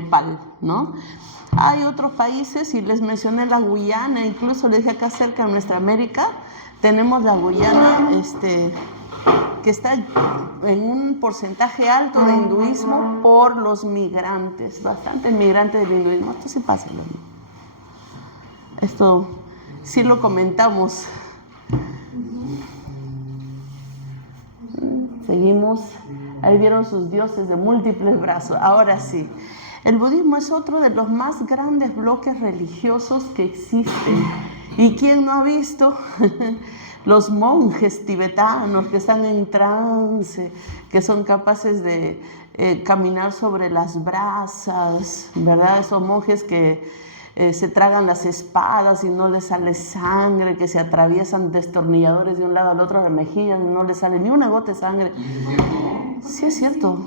Nepal, ¿no? Hay otros países, y les mencioné la Guyana, incluso les dije acá cerca en nuestra América, tenemos la Guyana, que está en un porcentaje alto de hinduismo por los migrantes, bastantes migrantes del hinduismo. Esto sí pasa, ¿no? Esto sí lo comentamos. Seguimos. Ahí vieron sus dioses de múltiples brazos. Ahora sí, el budismo es otro de los más grandes bloques religiosos que existen. ¿Y quién no ha visto los monjes tibetanos que están en trance, que son capaces de caminar sobre las brasas, ¿verdad? Esos monjes que se tragan las espadas y no les sale sangre, que se atraviesan destornilladores de un lado al otro de la mejilla y no les sale ni una gota de sangre. Sí, es cierto.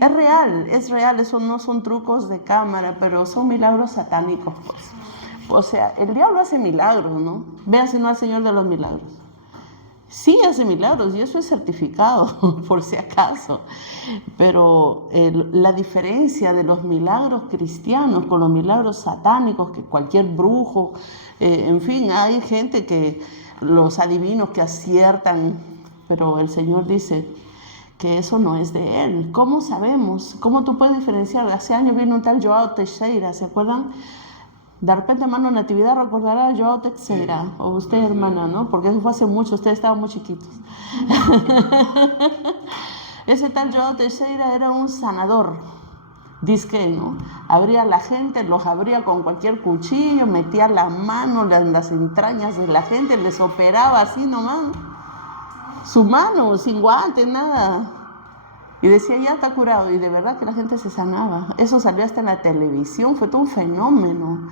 Es real, eso no son trucos de cámara, pero son milagros satánicos, pues. O sea, el diablo hace milagros, ¿no? Véase, no al Señor de los Milagros. Sí hace milagros y eso es certificado, por si acaso. Pero la diferencia de los milagros cristianos con los milagros satánicos, que cualquier brujo, en fin, hay gente que, los adivinos que aciertan, pero el Señor dice que eso no es de Él. ¿Cómo sabemos? ¿Cómo tú puedes diferenciar? Hace años vino un tal Joao Teixeira, ¿se acuerdan? De repente, hermano Natividad recordará a Joao Teixeira, o usted, hermana, ¿no? Porque eso fue hace mucho, ustedes estaban muy chiquitos. Ese tal Joao Teixeira era un sanador, dizque, ¿no? Abría a la gente, los abría con cualquier cuchillo, metía la mano en las entrañas de la gente, les operaba así nomás, su mano, sin guantes, nada. Y decía, ya está curado, y de verdad que la gente se sanaba. Eso salió hasta en la televisión, fue todo un fenómeno.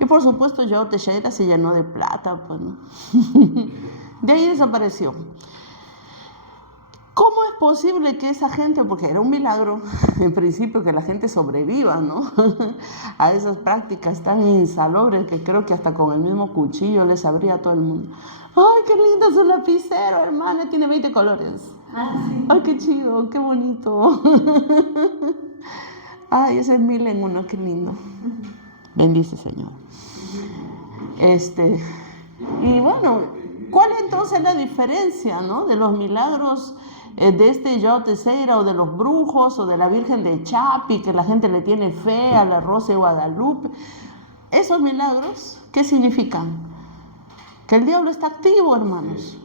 Y por supuesto, Joao Teixeira se llenó de plata, pues, ¿no? De ahí desapareció. ¿Cómo es posible que esa gente, porque era un milagro, en principio, que la gente sobreviva, ¿no? A esas prácticas tan insalubres que creo que hasta con el mismo cuchillo les abría a todo el mundo? ¡Ay, qué lindo su lapicero, hermana! Tiene 20 colores. ¡Ay, qué chido! ¡Qué bonito! ¡Ay, ese es 1000 en uno! ¡Qué lindo! Bendice, Señor. Y bueno, ¿cuál es entonces la diferencia, ¿no? De los milagros de este Joao Teixeira, o de los brujos, o de la Virgen de Chapi, que la gente le tiene fe, a la Rosa de Guadalupe? Esos milagros, ¿qué significan? Que el diablo está activo, hermanos.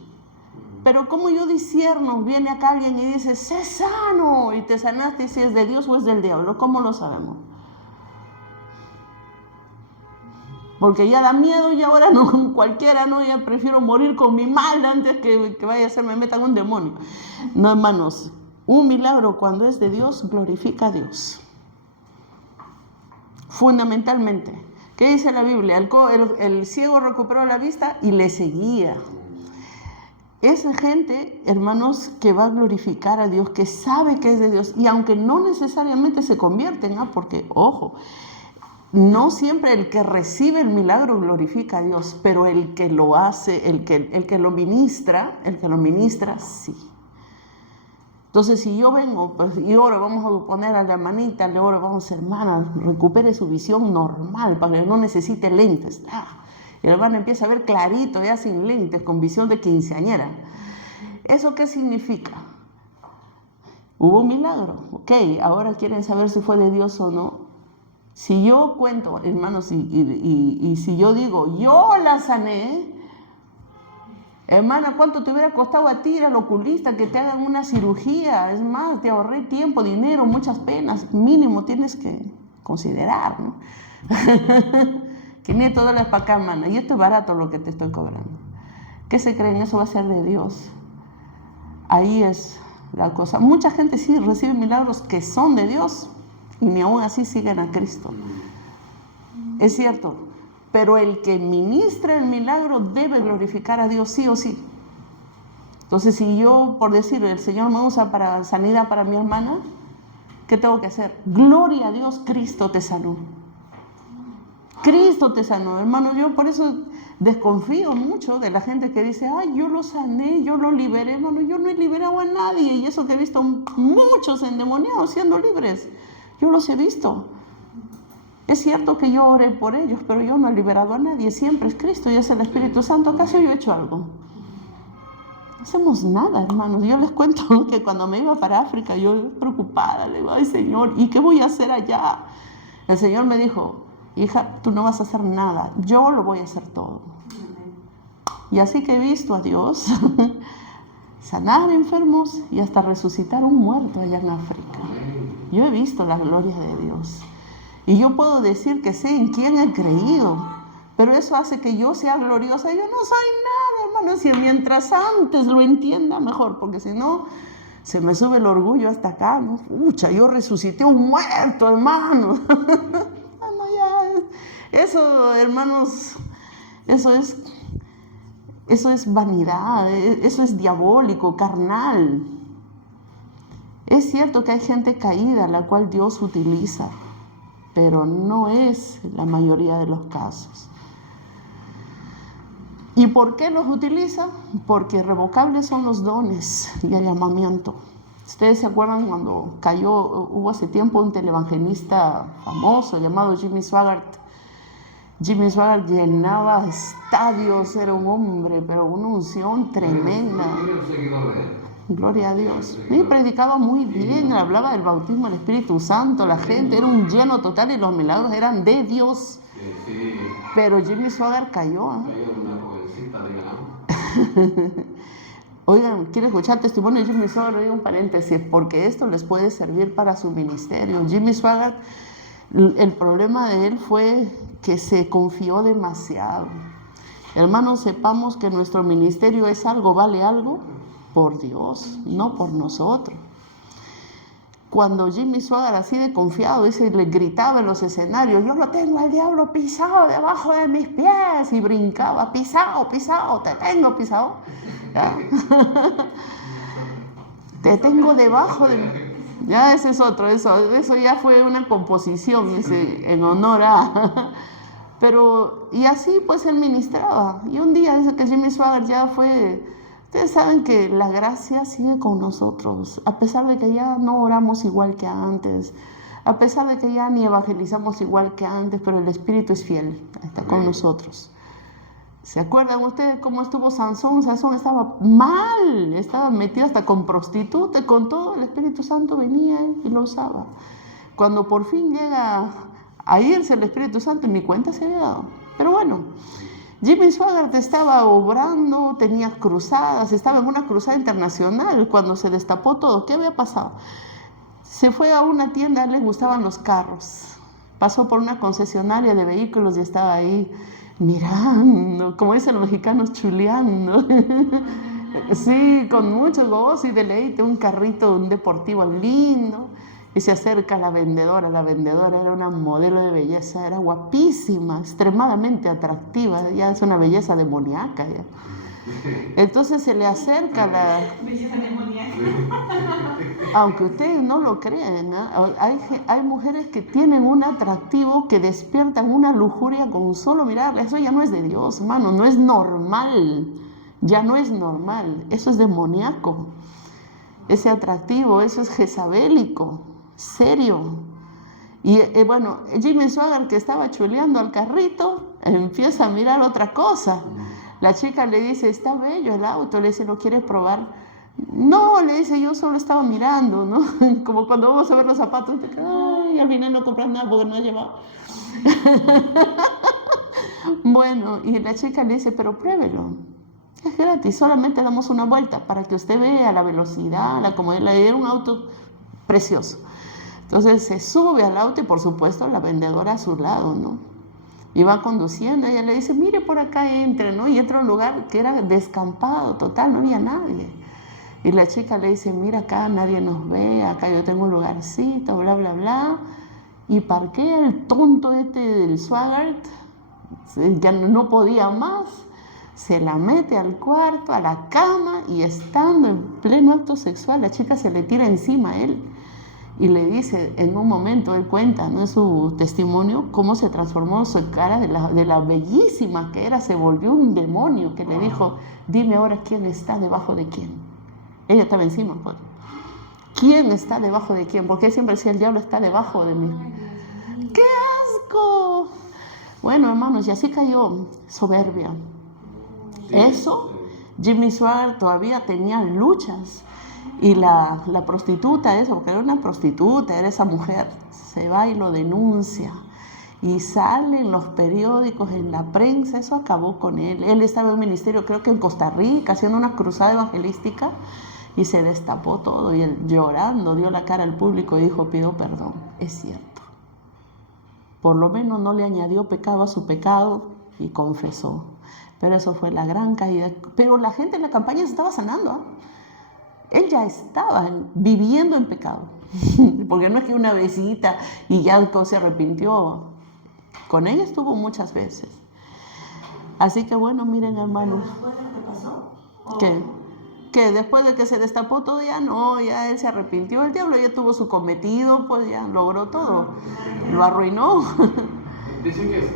Pero ¿cómo yo discierno? Viene acá alguien y dice, sé sano, y te sanaste, si es de Dios o es del diablo. ¿Cómo lo sabemos? Porque ya da miedo y ahora no, cualquiera, no, ya prefiero morir con mi mal antes que vaya a ser, me metan un demonio. No, hermanos, un milagro cuando es de Dios glorifica a Dios. Fundamentalmente. ¿Qué dice la Biblia? El ciego recuperó la vista y le seguía. Esa gente, hermanos, que va a glorificar a Dios, que sabe que es de Dios, y aunque no necesariamente se convierten, porque, ojo, no siempre el que recibe el milagro glorifica a Dios, pero el que lo hace, el que lo ministra, sí. Entonces, si yo vengo y oro, vamos a poner a la hermanita, le oro, vamos, hermana, recupere su visión normal, para que no necesite lentes. Y el hermano empieza a ver clarito, ya sin lentes, con visión de quinceañera. ¿Eso qué significa? Hubo un milagro. Ok, ahora quieren saber si fue de Dios o no. Si yo cuento, hermanos, y si yo digo, yo la sané, hermana, ¿cuánto te hubiera costado a ti ir al oculista que te hagan una cirugía? Es más, te ahorré tiempo, dinero, muchas penas. Mínimo tienes que considerar, ¿no? $500 para acá, hermana. Y esto es barato lo que te estoy cobrando. ¿Qué se creen? Eso va a ser de Dios. Ahí es la cosa. Mucha gente sí recibe milagros que son de Dios y ni aún así siguen a Cristo. Es cierto. Pero el que ministra el milagro debe glorificar a Dios sí o sí. Entonces, si yo, por decir, el Señor me usa para sanidad para mi hermana, ¿qué tengo que hacer? Gloria a Dios, Cristo te sanó. Cristo te sanó, hermano. Yo por eso desconfío mucho de la gente que dice, ay, yo lo sané, yo lo liberé. Hermano, yo no he liberado a nadie. Y eso que he visto muchos endemoniados siendo libres. Yo los he visto. Es cierto que yo oré por ellos, pero yo no he liberado a nadie. Siempre es Cristo y es el Espíritu Santo. ¿Acaso yo he hecho algo? No hacemos nada, hermanos. Yo les cuento que cuando me iba para África, yo preocupada, le digo, ay Señor, ¿y qué voy a hacer allá? El Señor me dijo, hija, tú no vas a hacer nada, yo lo voy a hacer todo. Y así que he visto a Dios sanar enfermos y hasta resucitar un muerto allá en África. Yo he visto la gloria de Dios. Y yo puedo decir que sé en quién he creído, pero eso hace que yo sea gloriosa. Yo no soy nada, hermanos, y mientras antes lo entienda mejor, porque si no, se me sube el orgullo hasta acá, ¿no? Pucha, yo resucité un muerto, hermano. No, ya, eso, hermanos, eso es vanidad, eso es diabólico, carnal. Es cierto que hay gente caída, la cual Dios utiliza, pero no es la mayoría de los casos. ¿Y por qué los utiliza? Porque irrevocables son los dones y el llamamiento. Ustedes se acuerdan cuando hubo hace tiempo un televangelista famoso llamado Jimmy Swaggart. Jimmy Swaggart llenaba estadios, era un hombre, pero una unción tremenda. Gloria a Dios. Y predicaba muy bien, hablaba del bautismo del Espíritu Santo, la gente, era un lleno total y los milagros eran de Dios. Pero Jimmy Swaggart cayó. Oigan, quiero escuchar el testimonio de Jimmy Swaggart, oigan un paréntesis, porque esto les puede servir para su ministerio. Jimmy Swaggart, el problema de él fue que se confió demasiado. Hermanos, sepamos que nuestro ministerio es algo, vale algo por Dios, no por nosotros. Cuando Jimmy Swaggart así de confiado, le gritaba en los escenarios, yo lo tengo al diablo pisado debajo de mis pies, y brincaba, pisado, te tengo pisado. Te tengo debajo de... Ya ese es otro, eso ya fue una composición en honor a... Pero, y así pues él ministraba. Y un día dice que Jimmy Swaggart ya fue... Ustedes saben que la gracia sigue con nosotros, a pesar de que ya no oramos igual que antes, a pesar de que ya ni evangelizamos igual que antes, pero el Espíritu es fiel, está con nosotros. ¿Se acuerdan ustedes cómo estuvo Sansón? Sansón estaba mal, estaba metido hasta con prostituta, con todo, el Espíritu Santo venía y lo usaba. Cuando por fin llega a irse el Espíritu Santo, ni cuenta se había dado. Pero bueno, Jimmy Swaggart estaba obrando, tenía cruzadas, estaba en una cruzada internacional cuando se destapó todo. ¿Qué había pasado? Se fue a una tienda, a él le gustaban los carros. Pasó por una concesionaria de vehículos y estaba ahí mirando, como dicen los mexicanos, chuleando. Sí, con mucho gozo y deleite, un carrito, un deportivo lindo. Y se acerca la vendedora era una modelo de belleza, era guapísima, extremadamente atractiva, ya es una belleza demoníaca. Ya. Entonces se le acerca la... Belleza demoníaca. Aunque ustedes no lo crean, ¿eh? Hay mujeres que tienen un atractivo que despiertan una lujuria con solo mirarla. Eso ya no es de Dios, hermano, no es normal, ya no es normal, eso es demoníaco. Ese atractivo, eso es jezabélico, serio. Y bueno, Jimmy Swaggart, que estaba chuleando al carrito, empieza a mirar otra cosa. La chica le dice, está bello el auto, le dice, ¿lo quieres probar? No, le dice, yo solo estaba mirando, ¿no? Como cuando vamos a ver los zapatos, ay, al final no compras nada porque no has llevado. Bueno, y la chica le dice, pero pruébelo. Es gratis, solamente damos una vuelta para que usted vea la velocidad, la comodidad. Era un auto precioso. Entonces se sube al auto y por supuesto la vendedora a su lado, ¿no? Y va conduciendo, ella le dice, mire por acá entre, ¿no? Y entra a un lugar que era descampado, total, no había nadie. Y la chica le dice, mira acá, nadie nos ve, acá yo tengo un lugarcito, bla, bla, bla. Y parquea el tonto del Swaggart, ya no podía más. Se la mete al cuarto, a la cama, y estando en pleno acto sexual, la chica se le tira encima a él y le dice, en un momento, él cuenta, ¿no?, en su testimonio, cómo se transformó su cara de la bellísima que era, se volvió un demonio que le dijo, dime ahora quién está debajo de quién. Ella estaba encima, pues. ¿Quién está debajo de quién? Porque siempre decía, el diablo está debajo de mí. ¡Qué asco. Bueno, hermanos, y así cayó soberbia. Eso, Jimmy Swaggart todavía tenía luchas. Y la prostituta, eso, porque era una prostituta, era esa mujer, se va y lo denuncia. Y sale en los periódicos, en la prensa, eso acabó con él. Él estaba en un ministerio, creo que en Costa Rica, haciendo una cruzada evangelística, y se destapó todo. Y él, llorando, dio la cara al público y dijo, pido perdón. Es cierto. Por lo menos no le añadió pecado a su pecado y confesó. Pero eso fue la gran caída. Pero la gente en la campaña se estaba sanando, ¿eh? Él ya estaba viviendo en pecado. Porque no es que una vesita y ya se arrepintió. Con ella estuvo muchas veces. Así que bueno, miren, hermanos. ¿Pero después de lo que pasó? Que después de que se destapó todo, ya no, ya él se arrepintió. El diablo ya tuvo su cometido, pues ya logró todo. Lo arruinó. Dicen que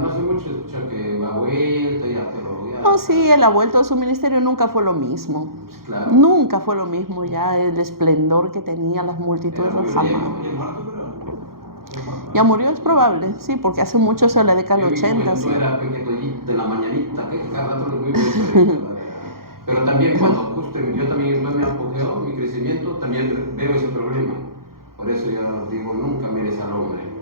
no hace mucho escuchar que ha vuelto ya, pero ya... No, sí, él ha vuelto a su ministerio, nunca fue lo mismo. Claro. Nunca fue lo mismo ya, el esplendor que tenía, las multitudes, jamás. Ya murió, es probable, sí, porque hace mucho, en la década del 80. Sí. Sí. Era de la mañanita, que cada rato lo mismo diferente. Pero también cuando justo yo también me apogeo, mi crecimiento, también veo ese problema. Por eso yo digo, nunca mires al hombre.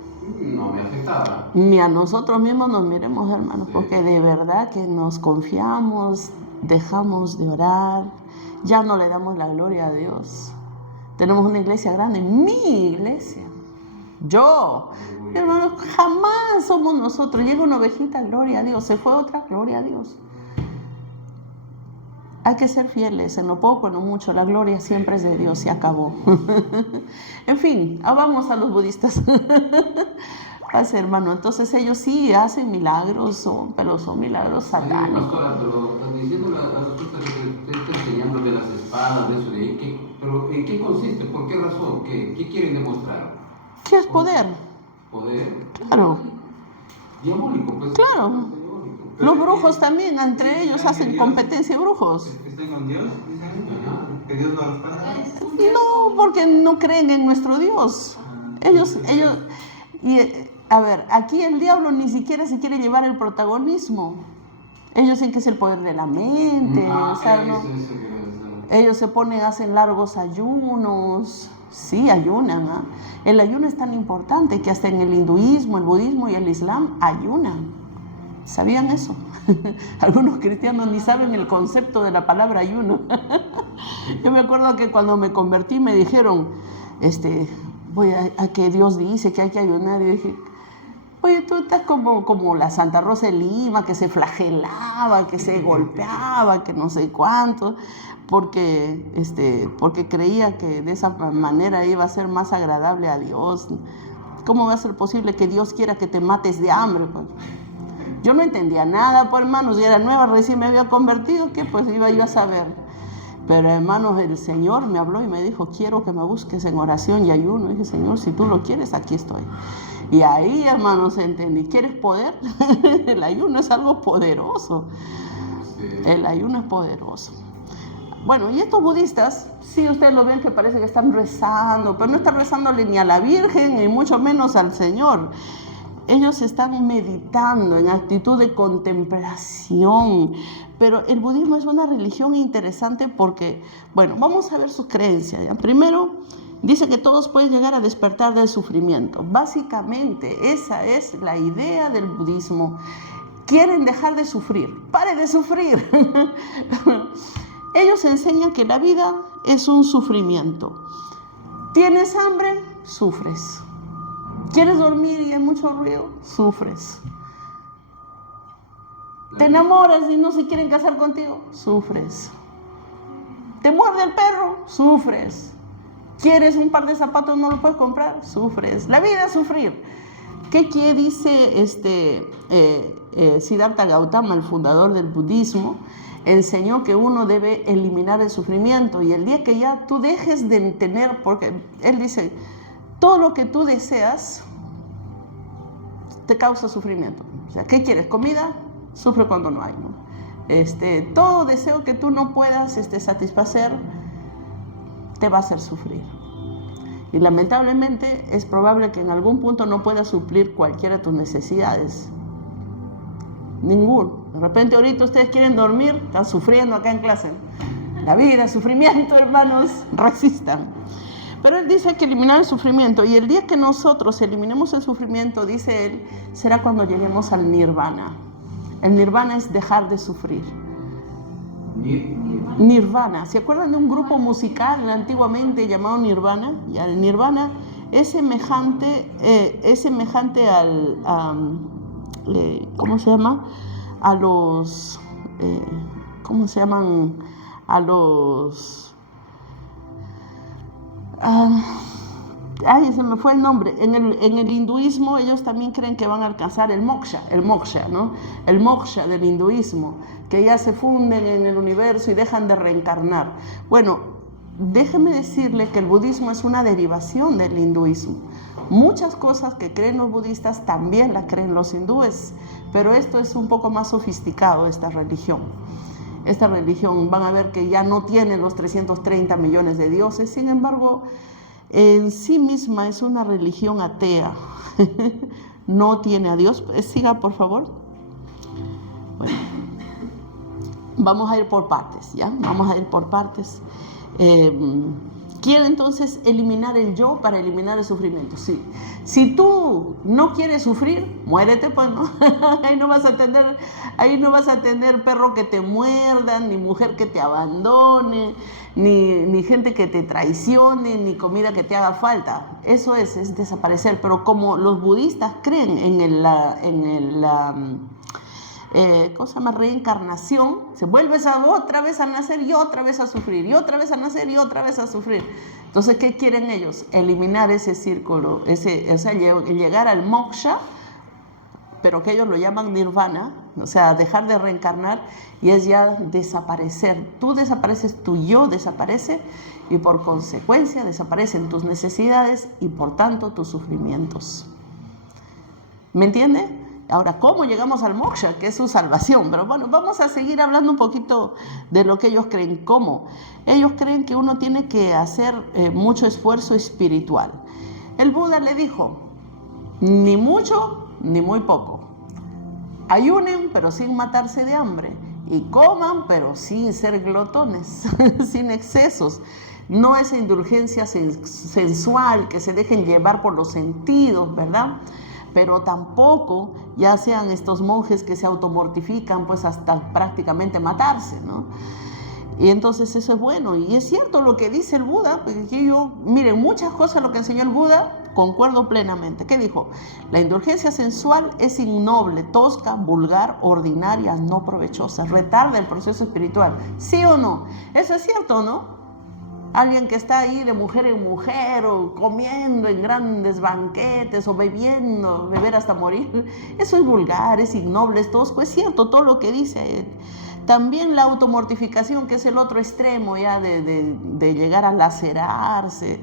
No me afectaba. Ni a nosotros mismos nos miremos, hermanos, Sí. porque de verdad que nos confiamos, dejamos de orar, ya no le damos la gloria a Dios. Tenemos una iglesia grande, mi iglesia. Yo, hermanos, jamás somos nosotros. Llega una ovejita, gloria a Dios. Se fue otra, gloria a Dios. Hay que ser fieles en lo poco, en lo mucho. La gloria siempre es de Dios, se acabó. En fin, vamos a los budistas. Así, hermano. Entonces ellos sí hacen milagros, pero son milagros satánicos. Pastora, pero diciendo las cosas que usted está enseñando de las espadas, de eso, pero ¿en qué consiste? ¿Por qué razón? ¿Qué quieren demostrar? ¿Qué es poder? ¿Poder? Claro. Diabólico, pues. Claro. Diabólico. Los brujos también, entre ellos hacen competencia de brujos. ¿Están con Dios? ¿Dicen? ¿Que Dios lo respalda? No, porque no creen en nuestro Dios. Ellos, y a ver, aquí el diablo ni siquiera se quiere llevar el protagonismo. Ellos dicen que es el poder de la mente, o sea, ¿no? Ellos se ponen, hacen largos ayunos, sí, ayunan, ¿eh? El ayuno es tan importante que hasta en el hinduismo, el budismo y el islam ayunan. ¿Sabían eso? Algunos cristianos ni saben el concepto de la palabra ayuno. Yo me acuerdo que cuando me convertí me dijeron, voy a que Dios dice que hay que ayunar. Y dije, oye, tú estás como la Santa Rosa de Lima, que se flagelaba, que se golpeaba, que no sé cuánto, porque creía que de esa manera iba a ser más agradable a Dios. ¿Cómo va a ser posible que Dios quiera que te mates de hambre? Pues, yo no entendía nada, pues, hermanos, yo era nueva, recién me había convertido, que pues iba yo a saber. Pero, hermanos, el Señor me habló y me dijo, quiero que me busques en oración y ayuno. Y dije, Señor, si tú lo quieres, aquí estoy. Y ahí, hermanos, entendí, ¿quieres poder? El ayuno es algo poderoso. El ayuno es poderoso. Bueno, y estos budistas, sí, ustedes lo ven que parece que están rezando, pero no están rezándole ni a la Virgen, ni mucho menos al Señor. Ellos están meditando en actitud de contemplación. Pero el budismo es una religión interesante porque, bueno, vamos a ver sus creencias, ¿ya? Primero, dice que todos pueden llegar a despertar del sufrimiento. Básicamente, esa es la idea del budismo. Quieren dejar de sufrir. ¡Pare de sufrir! Ellos enseñan que la vida es un sufrimiento. ¿Tienes hambre? Sufres. ¿Quieres dormir y hay mucho ruido? Sufres. ¿Te enamoras y no se quieren casar contigo? Sufres. ¿Te muerde el perro? Sufres. ¿Quieres un par de zapatos y no lo puedes comprar? Sufres. La vida es sufrir. ¿Qué dice Siddhartha Gautama, el fundador del budismo? Enseñó que uno debe eliminar el sufrimiento, y el día que ya tú dejes de tener, porque él dice, todo lo que tú deseas te causa sufrimiento. O sea, ¿qué quieres? ¿Comida? Sufre cuando no hay, ¿no? Todo deseo que tú no puedas satisfacer te va a hacer sufrir. Y lamentablemente es probable que en algún punto no puedas suplir cualquiera de tus necesidades. Ninguno. De repente ahorita ustedes quieren dormir, están sufriendo acá en clase. La vida, sufrimiento, hermanos, resistan. Pero él dice que eliminar el sufrimiento, y el día que nosotros eliminemos el sufrimiento, dice él, será cuando lleguemos al nirvana. El nirvana es dejar de sufrir. Nirvana. ¿Se acuerdan de un grupo musical antiguamente llamado Nirvana? Y el Nirvana es semejante al... ¿cómo se llama? A los... ¿cómo se llaman? A los... ay, se me fue el nombre. En el hinduismo ellos también creen que van a alcanzar el moksha, ¿no? El moksha del hinduismo, que ya se funden en el universo y dejan de reencarnar. Bueno, déjeme decirle que el budismo es una derivación del hinduismo. Muchas cosas que creen los budistas también las creen los hindúes, pero esto es un poco más sofisticado, esta religión. Esta religión, van a ver que ya no tiene los 330 millones de dioses, sin embargo, en sí misma es una religión atea. No tiene a Dios. Siga, por favor. Bueno, vamos a ir por partes, ¿ya? Vamos a ir por partes. Quiere entonces eliminar el yo para eliminar el sufrimiento. Sí. Si tú no quieres sufrir, muérete, pues, ¿no? Ahí no vas a tener perro que te muerda, ni mujer que te abandone, ni gente que te traicione, ni comida que te haga falta. Eso es desaparecer. Pero como los budistas creen en ¿cómo se llama? Reencarnación, se vuelves otra vez a nacer y otra vez a sufrir, y otra vez a nacer y otra vez a sufrir. Entonces, ¿qué quieren ellos? Eliminar ese círculo, o sea, llegar al moksha, pero que ellos lo llaman nirvana, o sea, dejar de reencarnar, y es ya desaparecer. Tú desapareces, tu yo desaparece, y por consecuencia desaparecen tus necesidades y por tanto tus sufrimientos. ¿Me entiende? Ahora, ¿cómo llegamos al moksha? Que es su salvación. Pero bueno, vamos a seguir hablando un poquito de lo que ellos creen. ¿Cómo? Ellos creen que uno tiene que hacer mucho esfuerzo espiritual. El Buda le dijo, ni mucho ni muy poco. Ayunen, pero sin matarse de hambre. Y coman, pero sin ser glotones, sin excesos. No esa indulgencia sensual, que se dejen llevar por los sentidos, ¿verdad? Pero tampoco ya sean estos monjes que se automortifican pues hasta prácticamente matarse, ¿no? Y entonces eso es bueno, y es cierto lo que dice el Buda, porque miren, muchas cosas lo que enseñó el Buda, concuerdo plenamente. ¿Qué dijo? La indulgencia sensual es innoble, tosca, vulgar, ordinaria, no provechosa, retarda el proceso espiritual. ¿Sí o no? Eso es cierto, ¿no? Alguien que está ahí de mujer en mujer, o comiendo en grandes banquetes, o beber hasta morir, eso es vulgar, es ignoble, es tosco. Es cierto todo lo que dice él. También la automortificación, que es el otro extremo ya de llegar a lacerarse,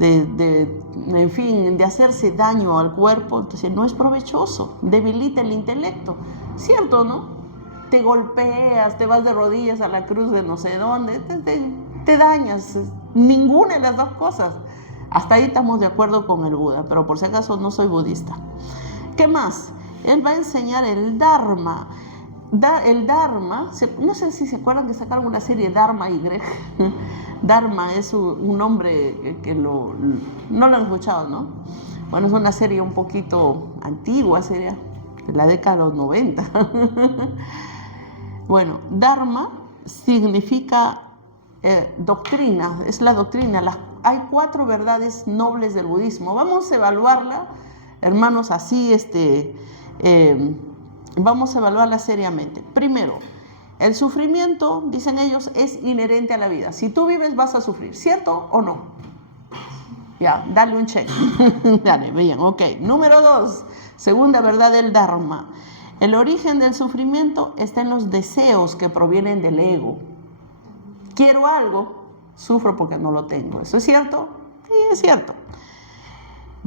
en fin, de hacerse daño al cuerpo, entonces no es provechoso, debilita el intelecto. ¿Cierto, no? Te golpeas, te vas de rodillas a la cruz de no sé dónde, te dañas. Ninguna de las dos cosas. Hasta ahí estamos de acuerdo con el Buda, pero por si acaso no soy budista. ¿Qué más? Él va a enseñar el Dharma. El Dharma, no sé si se acuerdan que sacaron una serie Dharma Y. Dharma es un nombre que no lo han escuchado, ¿no? Bueno, es una serie un poquito antigua, sería de la década de los 90. Bueno, Dharma significa doctrina, es la doctrina. Hay 4 verdades nobles del budismo. Vamos a evaluarla, hermanos, así, vamos a evaluarla seriamente. Primero, el sufrimiento, dicen ellos, es inherente a la vida. Si tú vives, vas a sufrir, ¿cierto o no? Ya, dale un check. Dale, bien, ok. Número 2, segunda verdad del Dharma. El origen del sufrimiento está en los deseos que provienen del ego. Quiero algo, sufro porque no lo tengo. ¿Eso es cierto? Sí, es cierto.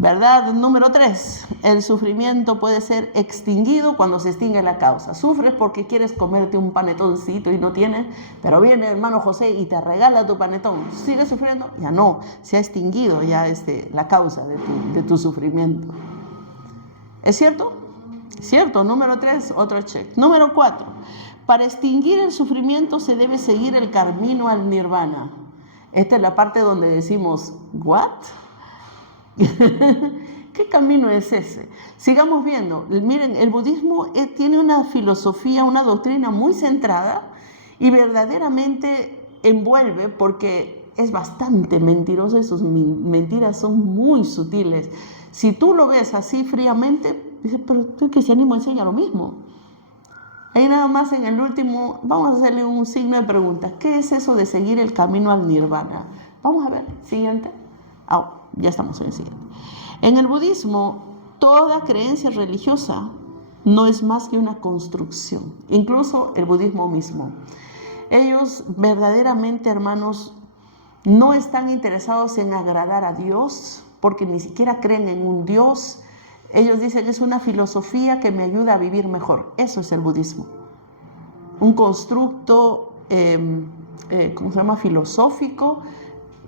¿Verdad? Número 3, el sufrimiento puede ser extinguido cuando se extingue la causa. Sufres porque quieres comerte un panetoncito y no tienes, pero viene el hermano José y te regala tu panetón. ¿Sigues sufriendo? Ya no, se ha extinguido ya la causa de tu sufrimiento. ¿Es cierto? Cierto. Número 3, otro check. Número 4, para extinguir el sufrimiento se debe seguir el camino al nirvana. Esta es la parte donde decimos, ¿what? ¿Qué camino es ese? Sigamos viendo. Miren, el budismo tiene una filosofía, una doctrina muy centrada y verdaderamente envuelve, porque es bastante mentiroso y sus mentiras son muy sutiles. Si tú lo ves así fríamente, dices, pero el cristianismo enseña lo mismo. Ahí nada más en el último, vamos a hacerle un signo de pregunta. ¿Qué es eso de seguir el camino al nirvana? Vamos a ver, siguiente. Ya estamos en el siguiente. En el budismo, toda creencia religiosa no es más que una construcción, incluso el budismo mismo. Ellos verdaderamente, hermanos, no están interesados en agradar a Dios, porque ni siquiera creen en un Dios. Ellos dicen, es una filosofía que me ayuda a vivir mejor. Eso es el budismo. Un constructo, filosófico,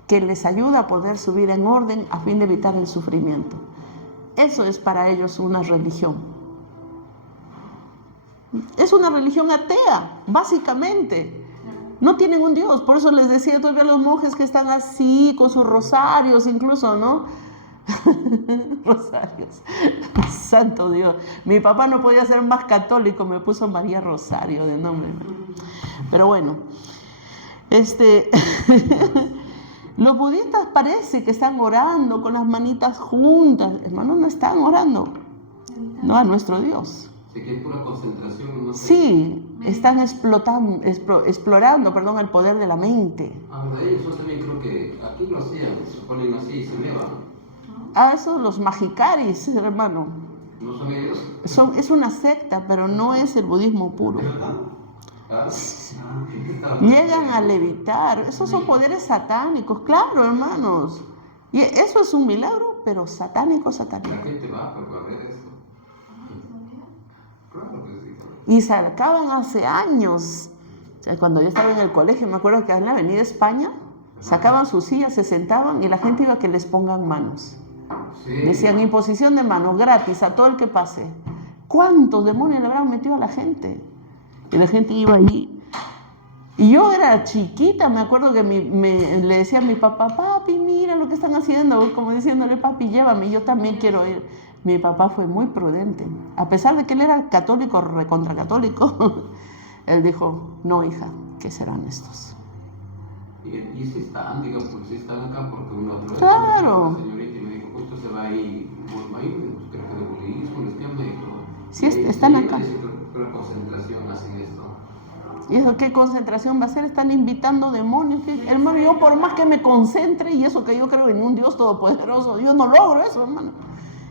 que les ayuda a poner su vida en orden a fin de evitar el sufrimiento. Eso es para ellos una religión. Es una religión atea, básicamente. No tienen un Dios, por eso les decía todavía a los monjes que están así, con sus rosarios incluso, ¿no? Rosarios. Santo Dios. Mi papá no podía ser más católico, me puso María Rosario de nombre. Pero bueno, los budistas parece que están orando con las manitas juntas. Hermanos, no están orando. No a nuestro Dios. ¿Se queda pura concentración? No sé. Sí, están explorando el poder de la mente. Yo también creo que aquí lo hacían, se ponen así y se elevan. Esos los Mahikaris, hermano. ¿No son ellos? Es una secta, pero no es el budismo puro. ¿Verdad? Llegan a levitar. Esos son poderes satánicos, claro, hermanos. Y eso es un milagro, pero satánico. La gente va a ver eso. Claro que sí. Y se acaban hace años. O sea, cuando yo estaba en el colegio, me acuerdo que en la Avenida España sacaban sus sillas, se sentaban y la gente iba a que les pongan manos. Sí. Decían, imposición de manos, gratis, a todo el que pase. ¿Cuántos demonios le habrán metido a la gente? Y la gente iba allí. Y yo era chiquita, me acuerdo que le decía a mi papá, papi, mira lo que están haciendo, como diciéndole, papi, llévame, yo también quiero ir. Mi papá fue muy prudente. A pesar de que él era católico, recontra católico, él dijo, no, hija, ¿qué serán estos? Y si están, digo, pues si están acá porque uno otro. Claro. La señorita me dijo, justo se va ahí, creo que de budismo, me dijo. Sí, están acá. ¿Qué concentración hacen esto? ¿Y eso qué concentración va a ser? Están invitando demonios. Hermano, yo por más que me concentre, y eso que yo creo en un Dios todopoderoso, yo no logro eso, hermano.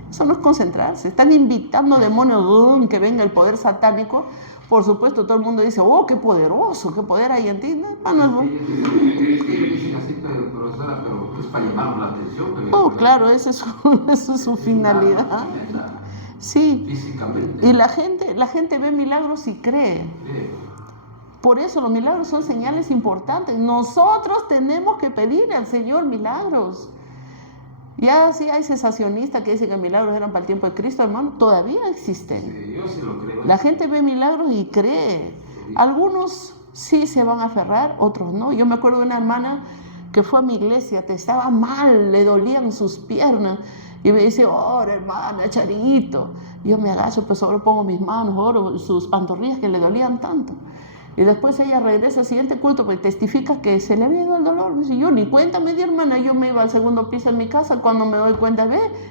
Eso no es concentrarse. Están invitando demonios, que venga el poder satánico. Por supuesto, todo el mundo dice, oh, qué poderoso, qué poder hay en ti. No, hermano, Es que ellos dicen así, profesora, pero es para llamar la atención. Oh, claro, esa es su finalidad. Sí. Físicamente. Y la gente ve milagros y cree. Sí. Por eso los milagros son señales importantes. Nosotros tenemos que pedirle al Señor milagros. Ya sí hay cesacionistas que dicen que milagros eran para el tiempo de Cristo, hermano. Todavía existen. Sí, yo sí lo creo. La gente ve milagros y cree. Algunos sí se van a aferrar, otros no. Yo me acuerdo de una hermana que fue a mi iglesia, estaba mal, le dolían sus piernas. Y me dice, ora, hermana, Charito. Y yo me agacho, pues ahora pongo mis manos, oro sus pantorrillas que le dolían tanto. Y después ella regresa al siguiente culto, pues testifica que se le había ido el dolor. Me dice, yo ni cuenta me di, hermana, yo me iba al segundo piso en mi casa, cuando me doy cuenta,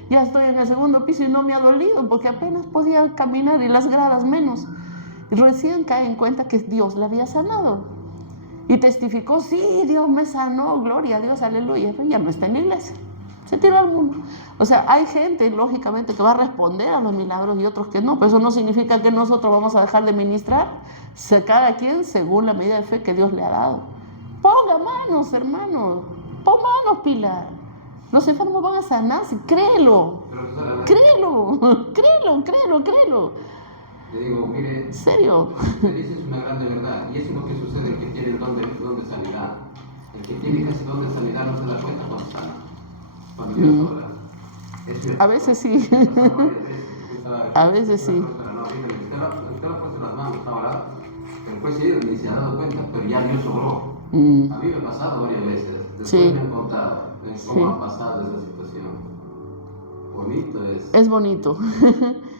ya estoy en el segundo piso y no me ha dolido, porque apenas podía caminar y las gradas menos. Y recién cae en cuenta que Dios la había sanado. Y testificó, sí, Dios me sanó, gloria a Dios, aleluya. Pero ya no está en la iglesia, se tiró al mundo. O sea, hay gente, lógicamente, que va a responder a los milagros y otros que no, pero eso no significa que nosotros vamos a dejar de ministrar. Cada quien según la medida de fe que Dios le ha dado. Ponga manos, hermanos. Pon manos, Pilar. Los enfermos van a sanarse, créelo. Pero tú sabes, Créelo. le digo, mire, ¿En serio? lo que dice es una grande verdad. Y eso es lo que sucede, el que tiene el don de sanidad. El que tiene casi don de sanidad no se da cuenta cuando sana. Cuando Dios obra. A veces sí. A veces sí. Usted lo ha puesto en las manos, está orado. Pero puede seguir, ni se ha dado cuenta, pero ya Dios obró. A mí me ha pasado varias veces. Después Sí. me han contado cómo ha pasado esa situación. Bonito es. Es bonito.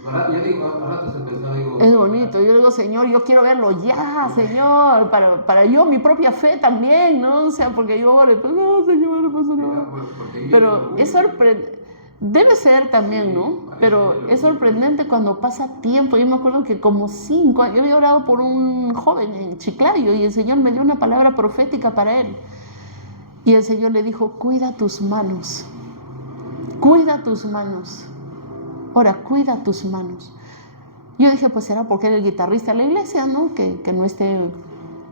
Ahora, yo digo, al rato se pensó, digo. Es bonito. Yo digo, Señor, yo quiero verlo ya, Señor. Para yo, mi propia fe también, ¿no? O sea, porque yo ore, pues, no, Señor, no pasa nada. Pero es sorprendente. Debe ser también, ¿no? Pero es sorprendente cuando pasa tiempo. Yo me acuerdo que como 5 años, yo había orado por un joven en Chiclayo y el Señor me dio una palabra profética para él. Y el Señor le dijo, cuida tus manos. Cuida tus manos. Ahora, cuida tus manos. Yo dije, pues será porque era el guitarrista de la iglesia, ¿no? Que no esté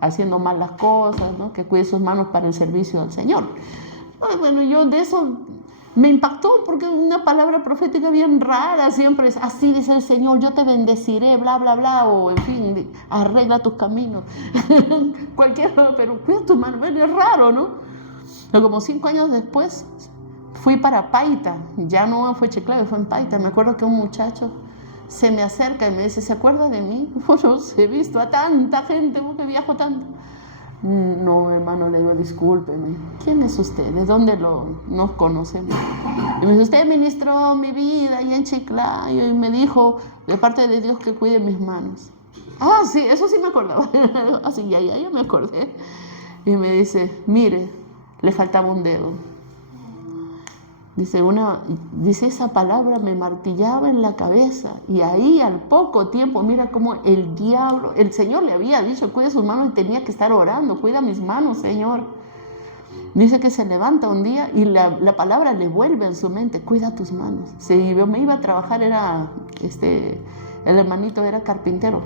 haciendo mal las cosas, ¿no? Que cuide sus manos para el servicio del Señor. Bueno, yo de eso me impactó porque una palabra profética bien rara siempre es, así dice el Señor, yo te bendeciré, bla, bla, bla, o en fin, arregla tus caminos. Cualquiera, pero cuida tus manos. Bueno, es raro, ¿no? Pero como 5 años después fui para Paita, ya no fue Chiclayo, fue en Paita. Me acuerdo que un muchacho se me acerca y me dice, ¿se acuerda de mí? Bueno, he visto a tanta gente, que viajo tanto. No, hermano, le digo, discúlpeme. ¿Quién es usted? ¿De dónde nos conocemos? Y me dice, usted ministró mi vida allá en Chiclayo y me dijo, de parte de Dios, que cuide mis manos. Ah, sí, eso sí me acordaba. Así, ya me acordé. Y me dice, mire, le faltaba un dedo. Dice, esa palabra me martillaba en la cabeza. Y ahí al poco tiempo, mira cómo el diablo, el Señor le había dicho, cuide sus manos y tenía que estar orando, cuida mis manos, Señor. Dice que se levanta un día y la palabra le vuelve en su mente, cuida tus manos. Sí, yo me iba a trabajar, el hermanito era carpintero.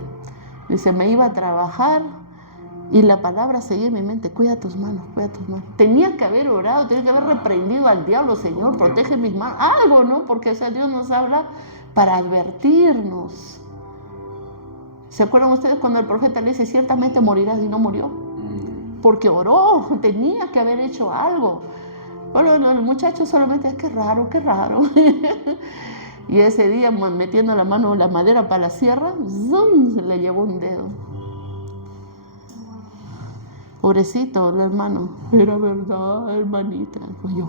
Dice, me iba a trabajar y la palabra seguía en mi mente, cuida tus manos, cuida tus manos. Tenía que haber orado, tenía que haber reprendido al diablo, Señor, protege mis manos, algo, ¿no? Porque o sea, Dios nos habla para advertirnos. ¿Se acuerdan ustedes cuando el profeta le dice, ciertamente morirás, y no murió? Porque oró, tenía que haber hecho algo. Bueno, el muchacho solamente, qué raro. Y ese día, metiendo la mano en la madera para la sierra, ¡zum!, se le llevó un dedo. Pobrecito el hermano, era verdad, hermanita. Pues yo,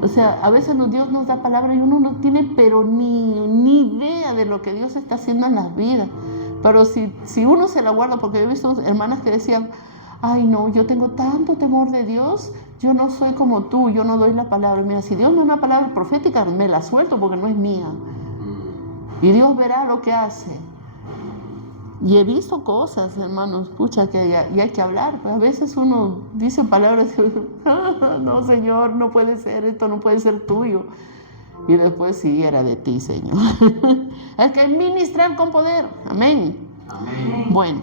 O sea, a veces Dios nos da palabra y uno no tiene pero ni idea de lo que Dios está haciendo en las vidas. Pero si uno se la guarda, porque he visto hermanas que decían, ay no, yo tengo tanto temor de Dios, yo no soy como tú, yo no doy la palabra. Mira, si Dios me da una palabra profética, me la suelto porque no es mía. Y Dios verá lo que hace. Y he visto cosas, hermanos, pucha, que y hay que hablar. A veces uno dice palabras, no, Señor, no puede ser, esto no puede ser tuyo. Y después sí, era de ti, Señor. Hay que ministrar con poder. Amén. Amén. Bueno,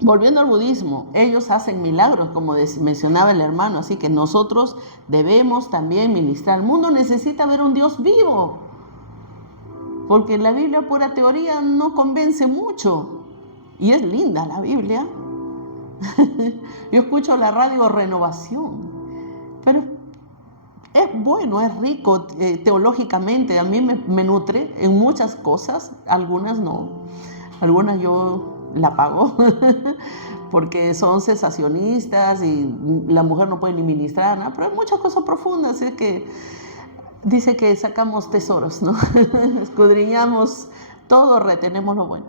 volviendo al budismo, ellos hacen milagros, como mencionaba el hermano, así que nosotros debemos también ministrar. El mundo necesita ver un Dios vivo. Porque la Biblia pura teoría no convence mucho. Y es linda la Biblia. Yo escucho la radio Renovación. Pero es bueno, es rico teológicamente. A mí me nutre en muchas cosas. Algunas no. Algunas yo la pago. Porque son cesacionistas y la mujer no puede ni ministrar nada. Pero hay muchas cosas profundas. Es que dice que sacamos tesoros, ¿no? Escudriñamos todo, retenemos lo bueno.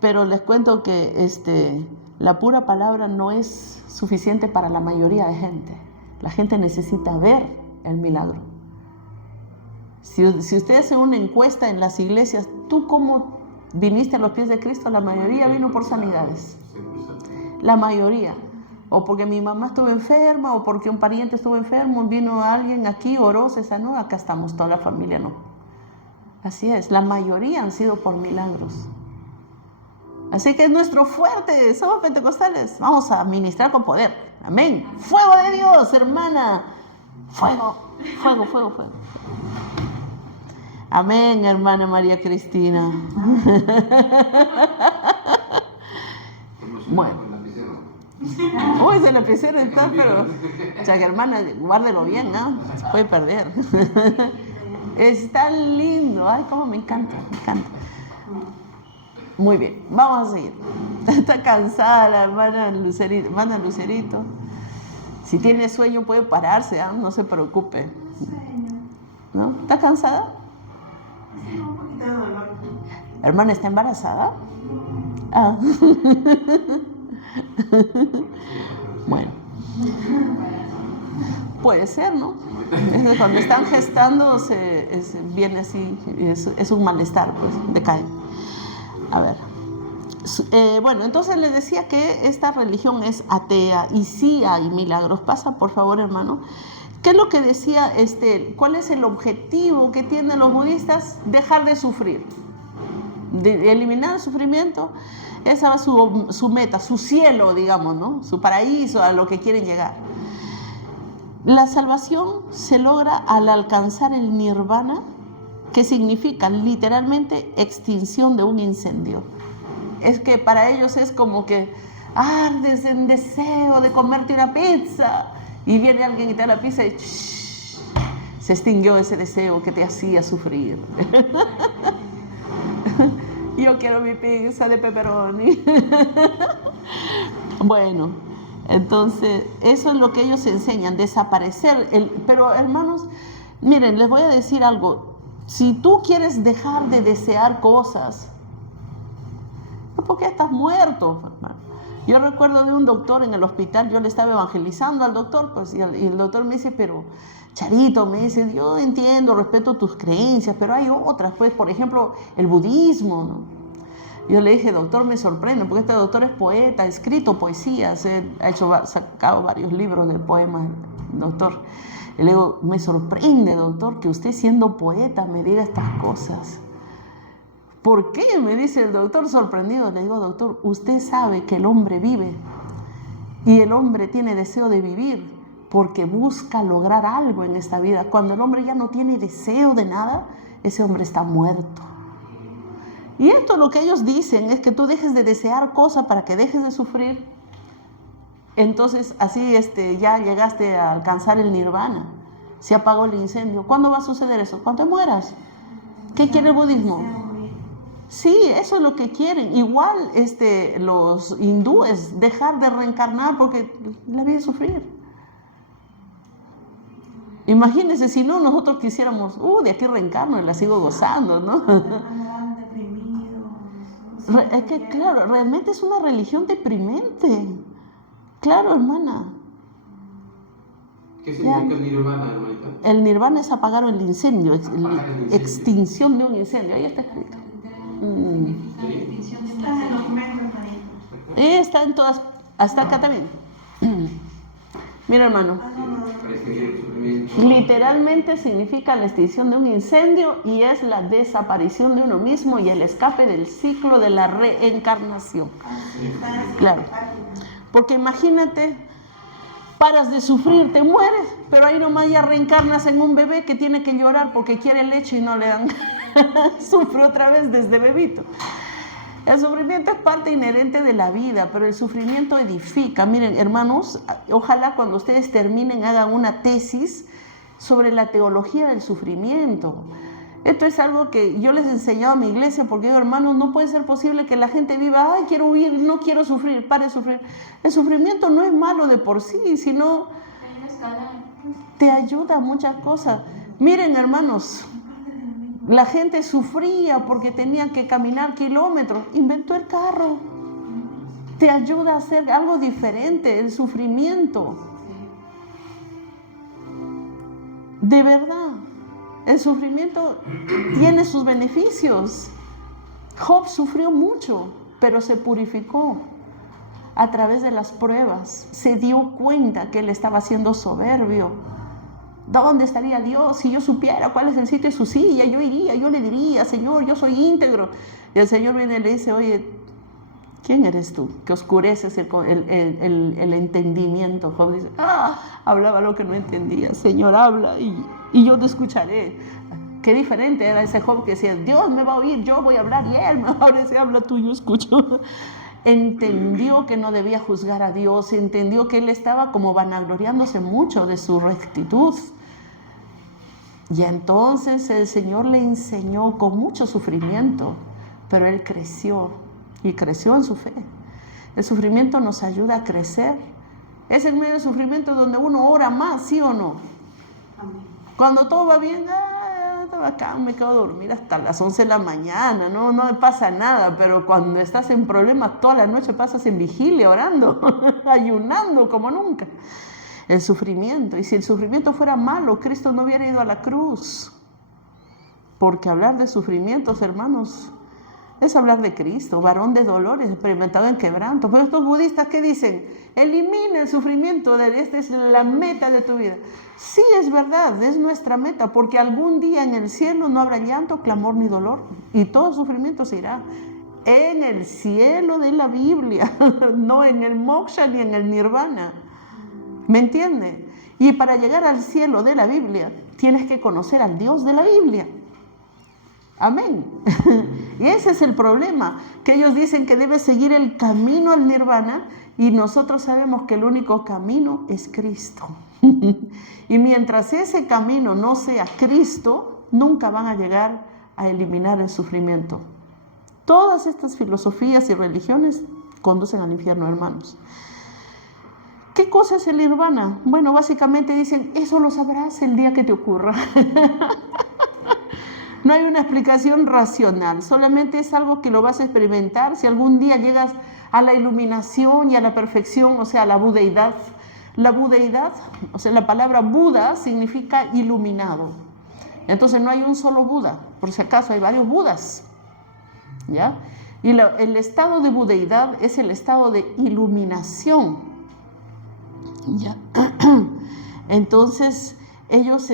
Pero les cuento que la pura palabra no es suficiente para la mayoría de gente. La gente necesita ver el milagro. Si usted hace una encuesta en las iglesias, ¿tú cómo viniste a los pies de Cristo? La mayoría vino por sanidades. La mayoría. O porque mi mamá estuvo enferma, o porque un pariente estuvo enfermo, vino alguien aquí, oró, se sanó, acá estamos, toda la familia, no. Así es, la mayoría han sido por milagros. Así que es nuestro fuerte, somos pentecostales, vamos a ministrar con poder. Amén. Fuego de Dios, hermana. Fuego, fuego, fuego, fuego. Amén, hermana María Cristina. Bueno. Uy, ese lapicero está, pero... O sea, que hermana, guárdelo bien, ¿no? Se puede perder. Es tan lindo. Ay, cómo me encanta, me encanta. Muy bien, vamos a seguir. Está cansada la hermana Lucerito. Si tiene sueño puede pararse, ¿eh? No se preocupe. ¿No? ¿Está cansada? Un poquito de dolor. ¿Hermana está embarazada? Ah. Bueno. Puede ser, ¿no? Es que cuando están gestando viene así, es un malestar, pues, decae. A ver. Bueno, entonces les decía que esta religión es atea y sí hay milagros. Pasa, por favor, hermano. ¿Qué es lo que decía cuál es el objetivo que tienen los budistas? Dejar de sufrir, de eliminar el sufrimiento. Esa es su meta, su cielo, digamos, ¿no? Su paraíso, a lo que quieren llegar. La salvación se logra al alcanzar el nirvana, que significa literalmente extinción de un incendio. Es que para ellos es como que ardes en deseo de comerte una pizza y viene alguien y te da la pizza y se extinguió ese deseo que te hacía sufrir. Yo quiero mi pizza de pepperoni. Bueno, entonces eso es lo que ellos enseñan, desaparecer. Pero hermanos, miren, les voy a decir algo. Si tú quieres dejar de desear cosas, es porque estás muerto, hermano. Yo recuerdo de un doctor en el hospital, yo le estaba evangelizando al doctor, pues, y el doctor me dice, pero Charito, me dice, yo entiendo, respeto tus creencias, pero hay otras, pues, por ejemplo, el budismo, ¿no? Yo le dije, doctor, me sorprende, porque este doctor es poeta, ha escrito poesías, ha sacado varios libros de poemas, doctor. Y le digo, me sorprende, doctor, que usted siendo poeta me diga estas cosas. ¿Por qué? Me dice el doctor sorprendido. Le digo, doctor, usted sabe que el hombre vive y el hombre tiene deseo de vivir porque busca lograr algo en esta vida. Cuando el hombre ya no tiene deseo de nada, ese hombre está muerto. Y esto lo que ellos dicen es que tú dejes de desear cosas para que dejes de sufrir. Entonces así ya llegaste a alcanzar el nirvana. Se apagó el incendio. ¿Cuándo va a suceder eso? Cuando te mueras. ¿Qué quiere el budismo? Sí, eso es lo que quieren. Igual los hindúes, dejar de reencarnar porque la vida es sufrir. Imagínense, si no, nosotros quisiéramos, de aquí reencarno y la sigo gozando, ¿no? Es que, claro, realmente es una religión deprimente. Claro, hermana. ¿Qué significa el nirvana, hermanita? El nirvana es apagar el incendio, extinción de un incendio. Ahí está escrito. Está en todas, hasta acá también. Mira, hermano, literalmente significa la extinción de un incendio y es la desaparición de uno mismo y el escape del ciclo de la reencarnación. Claro, porque imagínate, paras de sufrir, te mueres, pero ahí nomás ya reencarnas en un bebé que tiene que llorar porque quiere leche y no le dan. Sufre otra vez desde bebito. El sufrimiento es parte inherente de la vida, pero el sufrimiento edifica. Miren, hermanos, ojalá cuando ustedes terminen hagan una tesis sobre la teología del sufrimiento. Esto es algo que yo les he enseñado a mi iglesia porque digo, hermanos, no puede ser posible que la gente viva, ay, quiero huir, no quiero sufrir, pare de sufrir. El sufrimiento no es malo de por sí, sino te ayuda a muchas cosas. Miren, hermanos, la gente sufría porque tenía que caminar kilómetros. Inventó el carro. Te ayuda a hacer algo diferente, el sufrimiento. De verdad, el sufrimiento tiene sus beneficios. Job sufrió mucho, pero se purificó a través de las pruebas. Se dio cuenta que él estaba siendo soberbio. ¿Dónde estaría Dios? Si yo supiera cuál es el sitio de su silla, yo iría, yo le diría, Señor, yo soy íntegro. Y el Señor viene y le dice, oye, ¿Quién eres tú que oscureces el entendimiento? Job dice, hablaba lo que no entendía. Señor, habla y yo te escucharé. Qué diferente era ese Job que decía, Dios me va a oír, yo voy a hablar y él ahora se habla tú, yo escucho. Entendió que no debía juzgar a Dios, entendió que él estaba como vanagloriándose mucho de su rectitud. Y entonces el Señor le enseñó con mucho sufrimiento, pero él creció y creció en su fe. El sufrimiento nos ayuda a crecer. Es en medio del sufrimiento donde uno ora más, ¿sí o no? Amén. Cuando todo va bien, estaba acá, me quedo a dormir hasta las 11 de la mañana, no me pasa nada, pero cuando estás en problemas, toda la noche pasas en vigilia, orando, ayunando como nunca. El sufrimiento, y si el sufrimiento fuera malo, Cristo no hubiera ido a la cruz. Porque hablar de sufrimientos, hermanos, es hablar de Cristo, varón de dolores, experimentado en quebranto. Pero estos budistas, ¿qué dicen? Elimina el sufrimiento, esta es la meta de tu vida. Sí, es verdad, es nuestra meta, porque algún día en el cielo no habrá llanto, clamor ni dolor, y todo sufrimiento se irá. En el cielo de la Biblia, no en el moksha ni en el nirvana. ¿Me entiende? Y para llegar al cielo de la Biblia, tienes que conocer al Dios de la Biblia. Amén. Y ese es el problema, que ellos dicen que debes seguir el camino al nirvana y nosotros sabemos que el único camino es Cristo. Y mientras ese camino no sea Cristo, nunca van a llegar a eliminar el sufrimiento. Todas estas filosofías y religiones conducen al infierno, hermanos. ¿Qué cosa es el nirvana? Bueno, básicamente dicen, eso lo sabrás el día que te ocurra. No hay una explicación racional, solamente es algo que lo vas a experimentar si algún día llegas a la iluminación y a la perfección, o sea, a la budeidad. La budeidad, o sea, la palabra Buda significa iluminado. Entonces no hay un solo Buda, por si acaso hay varios Budas, ¿ya? Y el estado de budeidad es el estado de iluminación, ¿ya? Entonces ellos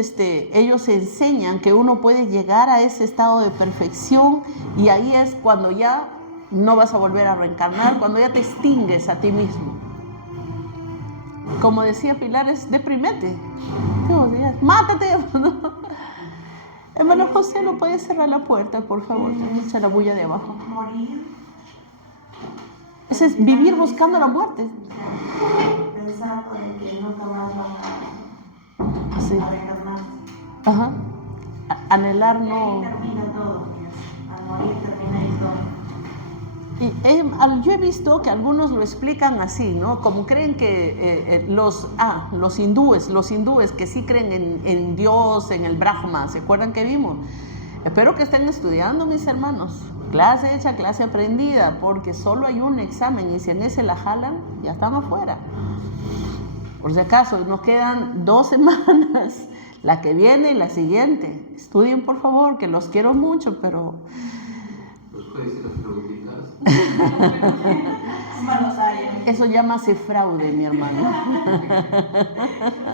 enseñan que uno puede llegar a ese estado de perfección y ahí es cuando ya no vas a volver a reencarnar, cuando ya te extingues a ti mismo. Como decía Pilar, es deprimente. Todos los días, mátate. Hermano José, ¿lo puede cerrar la puerta, por favor? Echa la bulla de abajo. Morir. Ese es vivir buscando la muerte. Pensando en que nunca más vamos Sí. a reencarnar. Ajá. Anhelar no. Ahí termina todo. Al morir termina ahí todo. Yo he visto que algunos lo explican así, ¿no? Como creen que los hindúes que sí creen en Dios, en el Brahma, ¿se acuerdan que vimos? Espero que estén estudiando, mis hermanos. Clase hecha, clase aprendida, porque solo hay un examen y si en ese la jalan, ya están afuera. Por si acaso, nos quedan 2 semanas, la que viene y la siguiente. Estudien, por favor, que los quiero mucho, pero... ¿Nos puede decir las preguntitas? Eso llámase fraude, mi hermano.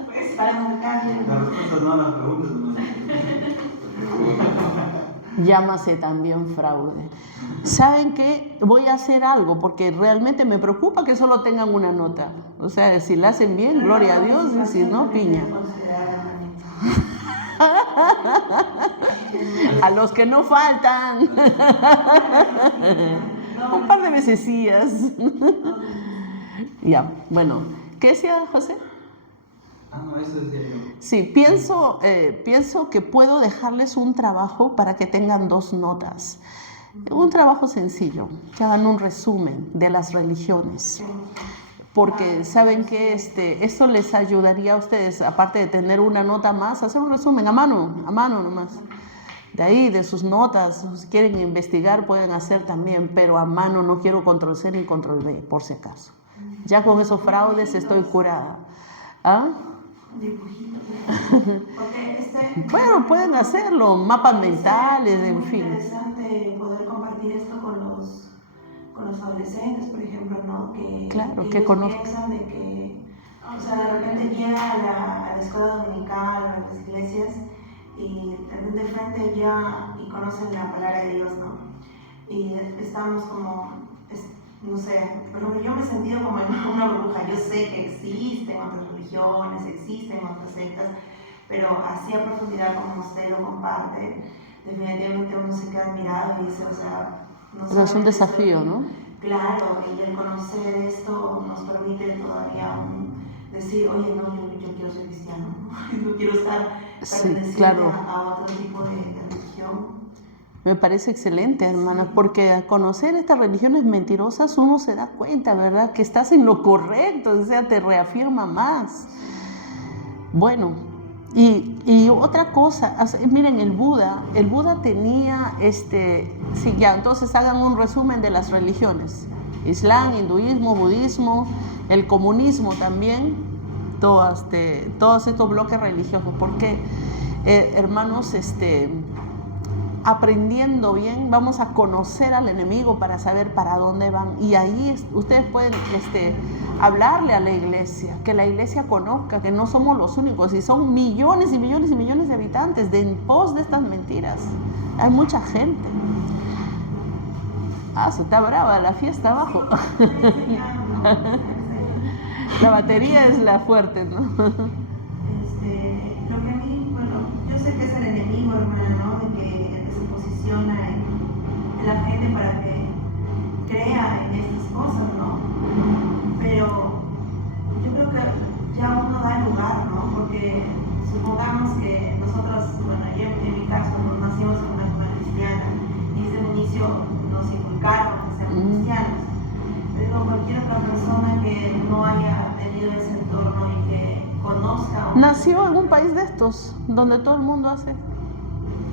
Pues para marcar. La respuesta no a las preguntas, no. Llámase también fraude. ¿Saben qué? Voy a hacer algo porque realmente me preocupa que solo tengan una nota. O sea, si la hacen bien, gloria a Dios, y si no, piña. A los que no faltan. Un par de vecesías. Ya, bueno. ¿Qué decía José? No, eso es de... Sí, pienso que puedo dejarles un trabajo para que tengan 2 notas. Un trabajo sencillo, que hagan un resumen de las religiones. Porque saben que esto les ayudaría a ustedes, aparte de tener una nota más, a hacer un resumen a mano nomás. De ahí, de sus notas, si quieren investigar, pueden hacer también, pero a mano, no quiero control C ni control V, por si acaso. Ya con esos fraudes estoy curada. ¿Ah? Bueno, pueden hacerlo, mapas mentales, en fin. Es interesante poder compartir esto con los adolescentes, por ejemplo, ¿no? Claro, que ellos conozcan. piensan de que, o sea, de repente llega a la escuela dominical, a las iglesias, y de frente ya y conocen la palabra de Dios, ¿no? Y estamos como no sé, por ejemplo, yo me he sentido como en una burbuja. Yo sé que existen otras religiones, existen otras sectas, pero así a profundidad como usted lo comparte, definitivamente uno se queda admirado y dice, o sea, no Pero es un solamente desafío, eso, ¿no? Claro, y el conocer esto nos permite todavía decir, oye, no, yo quiero ser cristiano, no quiero estar Sí, perteneciente claro. a otro tipo de religión. Me parece excelente, hermana, porque al conocer estas religiones mentirosas uno se da cuenta, ¿verdad? Que estás en lo correcto, o sea, te reafirma más. Bueno, y otra cosa, miren, el Buda tenía, sí, ya, entonces hagan un resumen de las religiones: Islam, hinduismo, budismo, el comunismo también, todos estos bloques religiosos. Porque, hermanos, aprendiendo bien, vamos a conocer al enemigo para saber para dónde van. Y ahí ustedes pueden hablarle a la iglesia, que la iglesia conozca que no somos los únicos, y son millones y millones y millones de habitantes en pos de estas mentiras. Hay mucha gente. Se está brava la fiesta abajo. La batería es la fuerte, ¿no? Lo que a mí, bueno, yo sé que es el enemigo, hermana, ¿no? De que se posiciona en la gente para que crea en estas cosas, ¿no? Pero yo creo que ya uno da lugar, ¿no? Porque supongamos que nosotros, bueno, yo en mi caso, nos nacimos en una cuna cristiana y desde el inicio nos inculcaron a ser cristianos. Pero cualquier otra persona que no haya tenido ese entorno y que conozca... Nació en un país de estos, donde todo el mundo hace,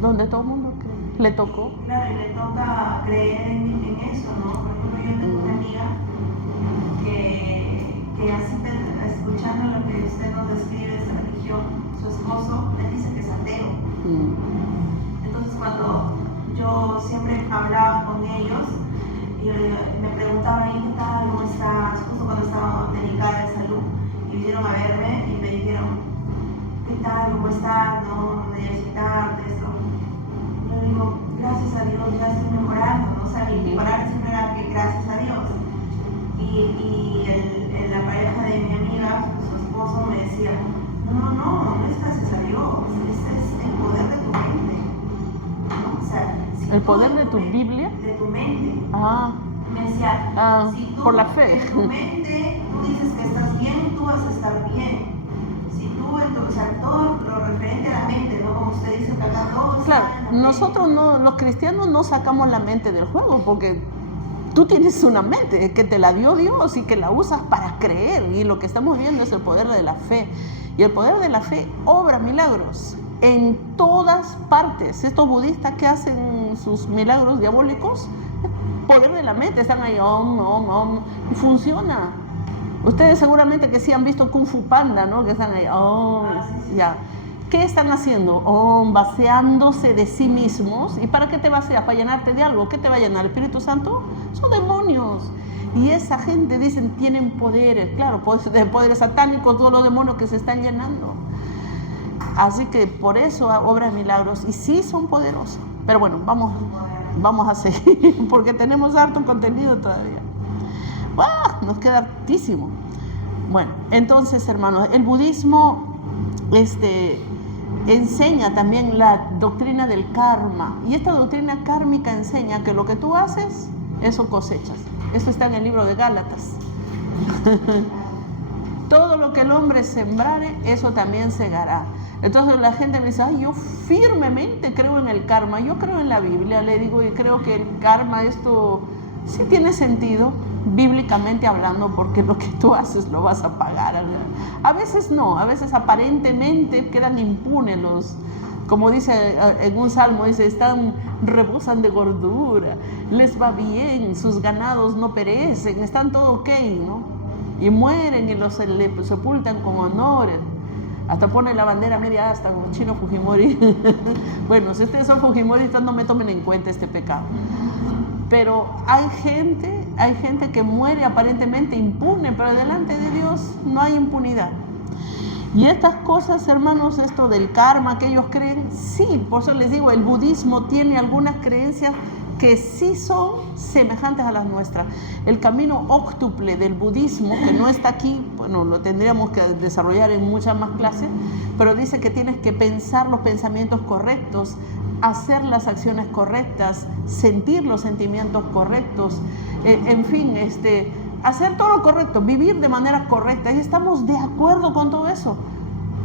donde todo el mundo cree. Le tocó. Claro, y le toca creer en eso, ¿no? Por ejemplo, yo tengo una amiga que así, escuchando lo que usted nos describe de esa religión, su esposo le dice que es ateo. Entonces, cuando yo siempre hablaba con ellos, y me preguntaba, ¿qué tal? ¿Cómo estás? Justo cuando estaba delicada de salud, y vinieron a verme y me dijeron, ¿qué tal? ¿Cómo estás? No necesitarte esto. Yo digo, gracias a Dios ya estoy mejorando, ¿no? O sea, mi palabra siempre era que gracias a Dios. Y la pareja de mi amiga, su esposo, me decía, no es gracias a Dios, es el poder de tu mente, ¿no? O sea, si ¿El poder de tu Biblia? De tu mente. Me decía, si tú por la fe. en tu mente tú dices que estás bien, tú vas a estar bien. Si tú, o sea, todo lo referente a la mente, ¿no? Como usted dice, que acá todo Claro, está en la mente. nosotros no, los cristianos no sacamos la mente del juego, porque tú tienes una mente que te la dio Dios y que la usas para creer, y lo que estamos viendo es el poder de la fe. Y el poder de la fe obra milagros en todas partes. Estos budistas que hacen sus milagros diabólicos, poder de la mente, están ahí, y funciona. Ustedes seguramente que sí han visto Kung Fu Panda, ¿no? Que están ahí, Sí. ya. ¿Qué están haciendo? Vaciándose de sí mismos. ¿Y para qué te vacias? ¿Para llenarte de algo? ¿Qué te va a llenar? ¿El Espíritu Santo? Son demonios. Y esa gente, dicen, tienen poderes. Claro, poderes satánicos, todos los demonios que se están llenando. Así que por eso obra milagros. Y sí son poderosos. Pero bueno, vamos a seguir, porque tenemos harto contenido todavía. Nos queda hartísimo. Bueno, entonces, hermanos, el budismo enseña también la doctrina del karma. Y esta doctrina kármica enseña que lo que tú haces, eso cosechas. Eso está en el libro de Gálatas. Todo lo que el hombre sembrare, eso también segará. Entonces la gente me dice, yo firmemente creo en el karma. Yo creo en la Biblia, le digo, y creo que el karma, esto sí tiene sentido, bíblicamente hablando, porque lo que tú haces lo vas a pagar. A veces no, a veces aparentemente quedan impunes como dice en un salmo, dice, rebosan de gordura, les va bien, sus ganados no perecen, están todo ok, ¿no? Y mueren y los sepultan con honores. Hasta pone la bandera media asta como Chino Fujimori. Bueno, si ustedes son fujimoristas, no me tomen en cuenta este pecado. Pero hay gente que muere aparentemente impune, pero delante de Dios no hay impunidad. Y estas cosas, hermanos, esto del karma que ellos creen, sí, por eso les digo, el budismo tiene algunas creencias que sí son semejantes a las nuestras. El camino óctuple del budismo, que no está aquí, bueno, lo tendríamos que desarrollar en muchas más clases, pero dice que tienes que pensar los pensamientos correctos, hacer las acciones correctas, sentir los sentimientos correctos, en fin, hacer todo lo correcto, vivir de manera correcta. Y estamos de acuerdo con todo eso.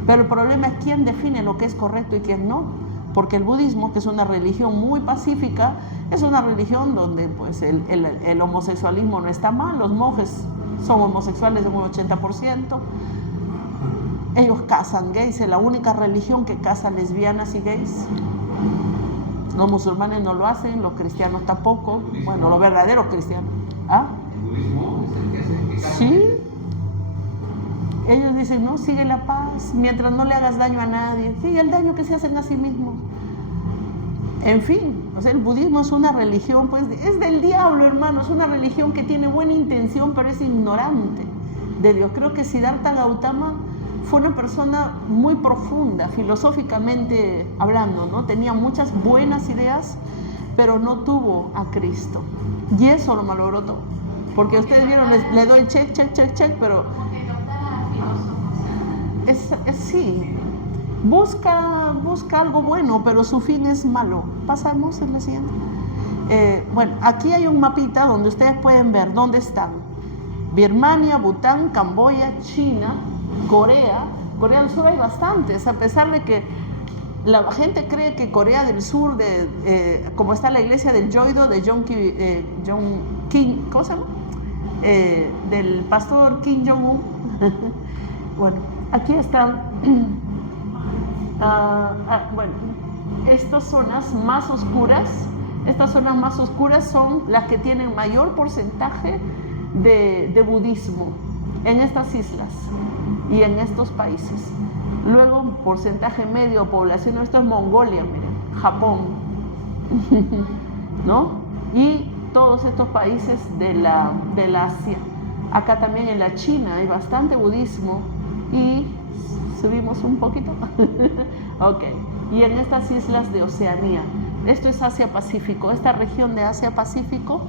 Pero el problema es quién define lo que es correcto y quién no. Porque el budismo, que es una religión muy pacífica, es una religión donde pues, el homosexualismo no está mal, los monjes son homosexuales en un 80%, ellos casan gays, es la única religión que casa lesbianas y gays. Los musulmanes no lo hacen, los cristianos tampoco, bueno, los verdaderos cristianos. ¿Ah? ¿El budismo es el que casa? Sí. Ellos dicen, no, sigue la paz, mientras no le hagas daño a nadie, sigue el daño que se hacen a sí mismos. En fin, o sea, el budismo es una religión, pues, es del diablo, hermano, es una religión que tiene buena intención, pero es ignorante de Dios. Creo que Siddhartha Gautama fue una persona muy profunda, filosóficamente hablando, ¿no? Tenía muchas buenas ideas, pero no tuvo a Cristo. Y eso lo malogró todo. Porque ustedes vieron, le doy check, pero sí, busca algo bueno, pero su fin es malo. Pasamos en la siguiente. Bueno, aquí hay un mapita donde ustedes pueden ver dónde están. Birmania, Bután, Camboya, China, Corea. Corea del Sur hay bastantes, a pesar de que la gente cree que Corea del Sur, como está la iglesia del Joido, de John King, ¿cómo se llama? Del pastor Kim Jong-un. Bueno, aquí están, bueno, estas zonas más oscuras son las que tienen mayor porcentaje de budismo en estas islas y en estos países. Luego, un porcentaje medio de población, esto es Mongolia, miren, Japón, ¿no? Y todos estos países de la Asia. Acá también en la China hay bastante budismo y subimos un poquito. Ok, y en estas islas de Oceanía, esto es Asia-Pacífico, esta región de Asia-Pacífico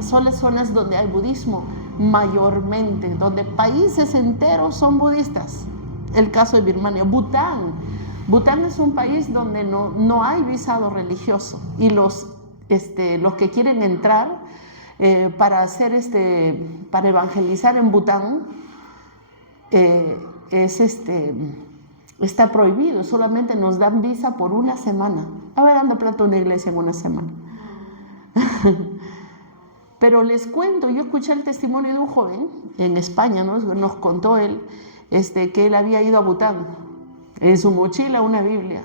son las zonas donde hay budismo mayormente, donde países enteros son budistas. El caso de Birmania. Bután es un país donde no hay visado religioso y los que quieren entrar para evangelizar en Bután está prohibido, solamente nos dan visa por una semana. A ver, anda plata una iglesia en una semana. Pero les cuento, yo escuché el testimonio de un joven en España, ¿no? Nos contó él que él había ido a Bután, en su mochila una Biblia,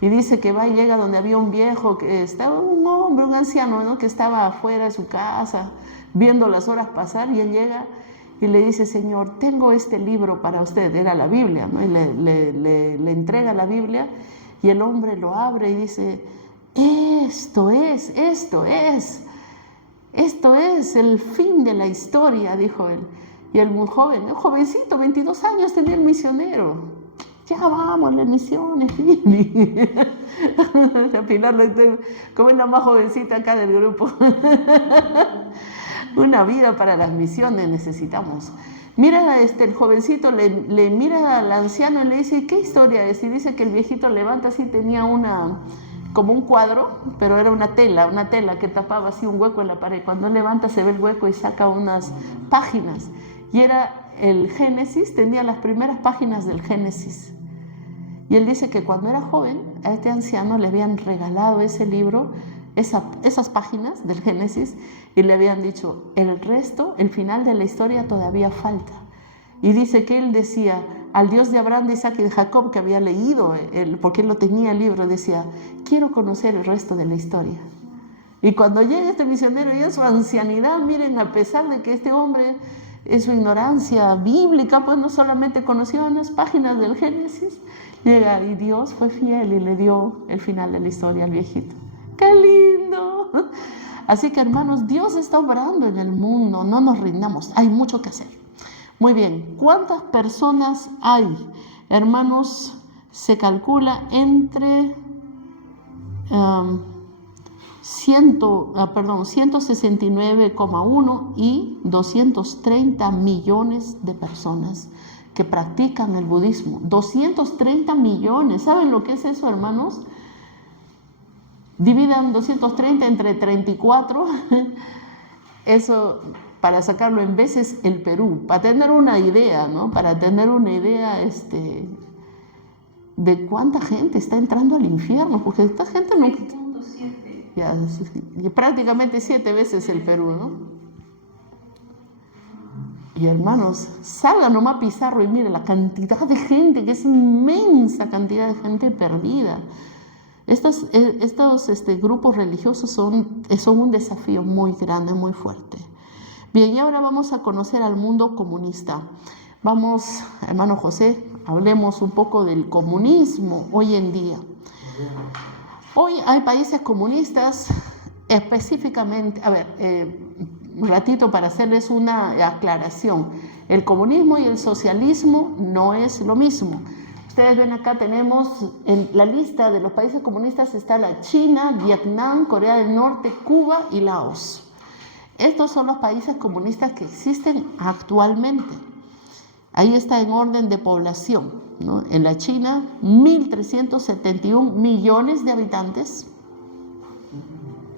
y dice que va y llega donde había un viejo, que estaba un hombre, un anciano, ¿no? Que estaba afuera de su casa, viendo las horas pasar, y él llega y le dice, Señor, tengo este libro para usted, era la Biblia, ¿no? Y le entrega la Biblia, y el hombre lo abre y dice, esto es el fin de la historia, dijo él. Y el muy jovencito, 22 años, tenía el misionero. Ya vamos a las misiones, Fili. Pilar, como es la más jovencita acá del grupo. Una vida para las misiones necesitamos. Mira, el jovencito le mira al anciano y le dice, ¿qué historia es? Y dice que el viejito levanta así, tenía como un cuadro, pero era una tela que tapaba así un hueco en la pared. Cuando él levanta se ve el hueco y saca unas páginas. Y era el Génesis, tenía las primeras páginas del Génesis. Y él dice que cuando era joven, a este anciano le habían regalado ese libro, esas páginas del Génesis, y le habían dicho, el resto, el final de la historia todavía falta. Y dice que él decía, al Dios de Abraham, de Isaac y de Jacob, que había leído, porque él lo tenía el libro, decía, quiero conocer el resto de la historia. Y cuando llega este misionero y en su ancianidad, miren, a pesar de que este hombre, en su ignorancia bíblica, pues no solamente conoció unas páginas del Génesis, llega y Dios fue fiel y le dio el final de la historia al viejito. ¡Qué lindo! Así que, hermanos, Dios está obrando en el mundo, no nos rindamos, hay mucho que hacer. Muy bien, ¿cuántas personas hay? Hermanos, se calcula entre 169,1 y 230 millones de personas que practican el budismo. 230 millones. ¿Saben lo que es eso, hermanos? Dividan 230 entre 34. Eso, para sacarlo en veces, el Perú. Para tener una idea, ¿no? Para tener una idea de cuánta gente está entrando al infierno. Porque esta gente no... 6.7. Ya, prácticamente 7 veces el Perú, ¿no? Y hermanos, salgan nomás a Pizarro y miren la cantidad de gente, que es inmensa cantidad de gente perdida. Estos grupos religiosos son un desafío muy grande, muy fuerte. Bien, y ahora vamos a conocer al mundo comunista. Vamos, hermano José, hablemos un poco del comunismo hoy en día. Hoy hay países comunistas, específicamente, un ratito para hacerles una aclaración. El comunismo y el socialismo no es lo mismo. Ustedes ven acá, tenemos en la lista de los países comunistas está la China, Vietnam, Corea del Norte, Cuba y Laos. Estos son los países comunistas que existen actualmente. Ahí está en orden de población, ¿no? En la China, 1.371 millones de habitantes,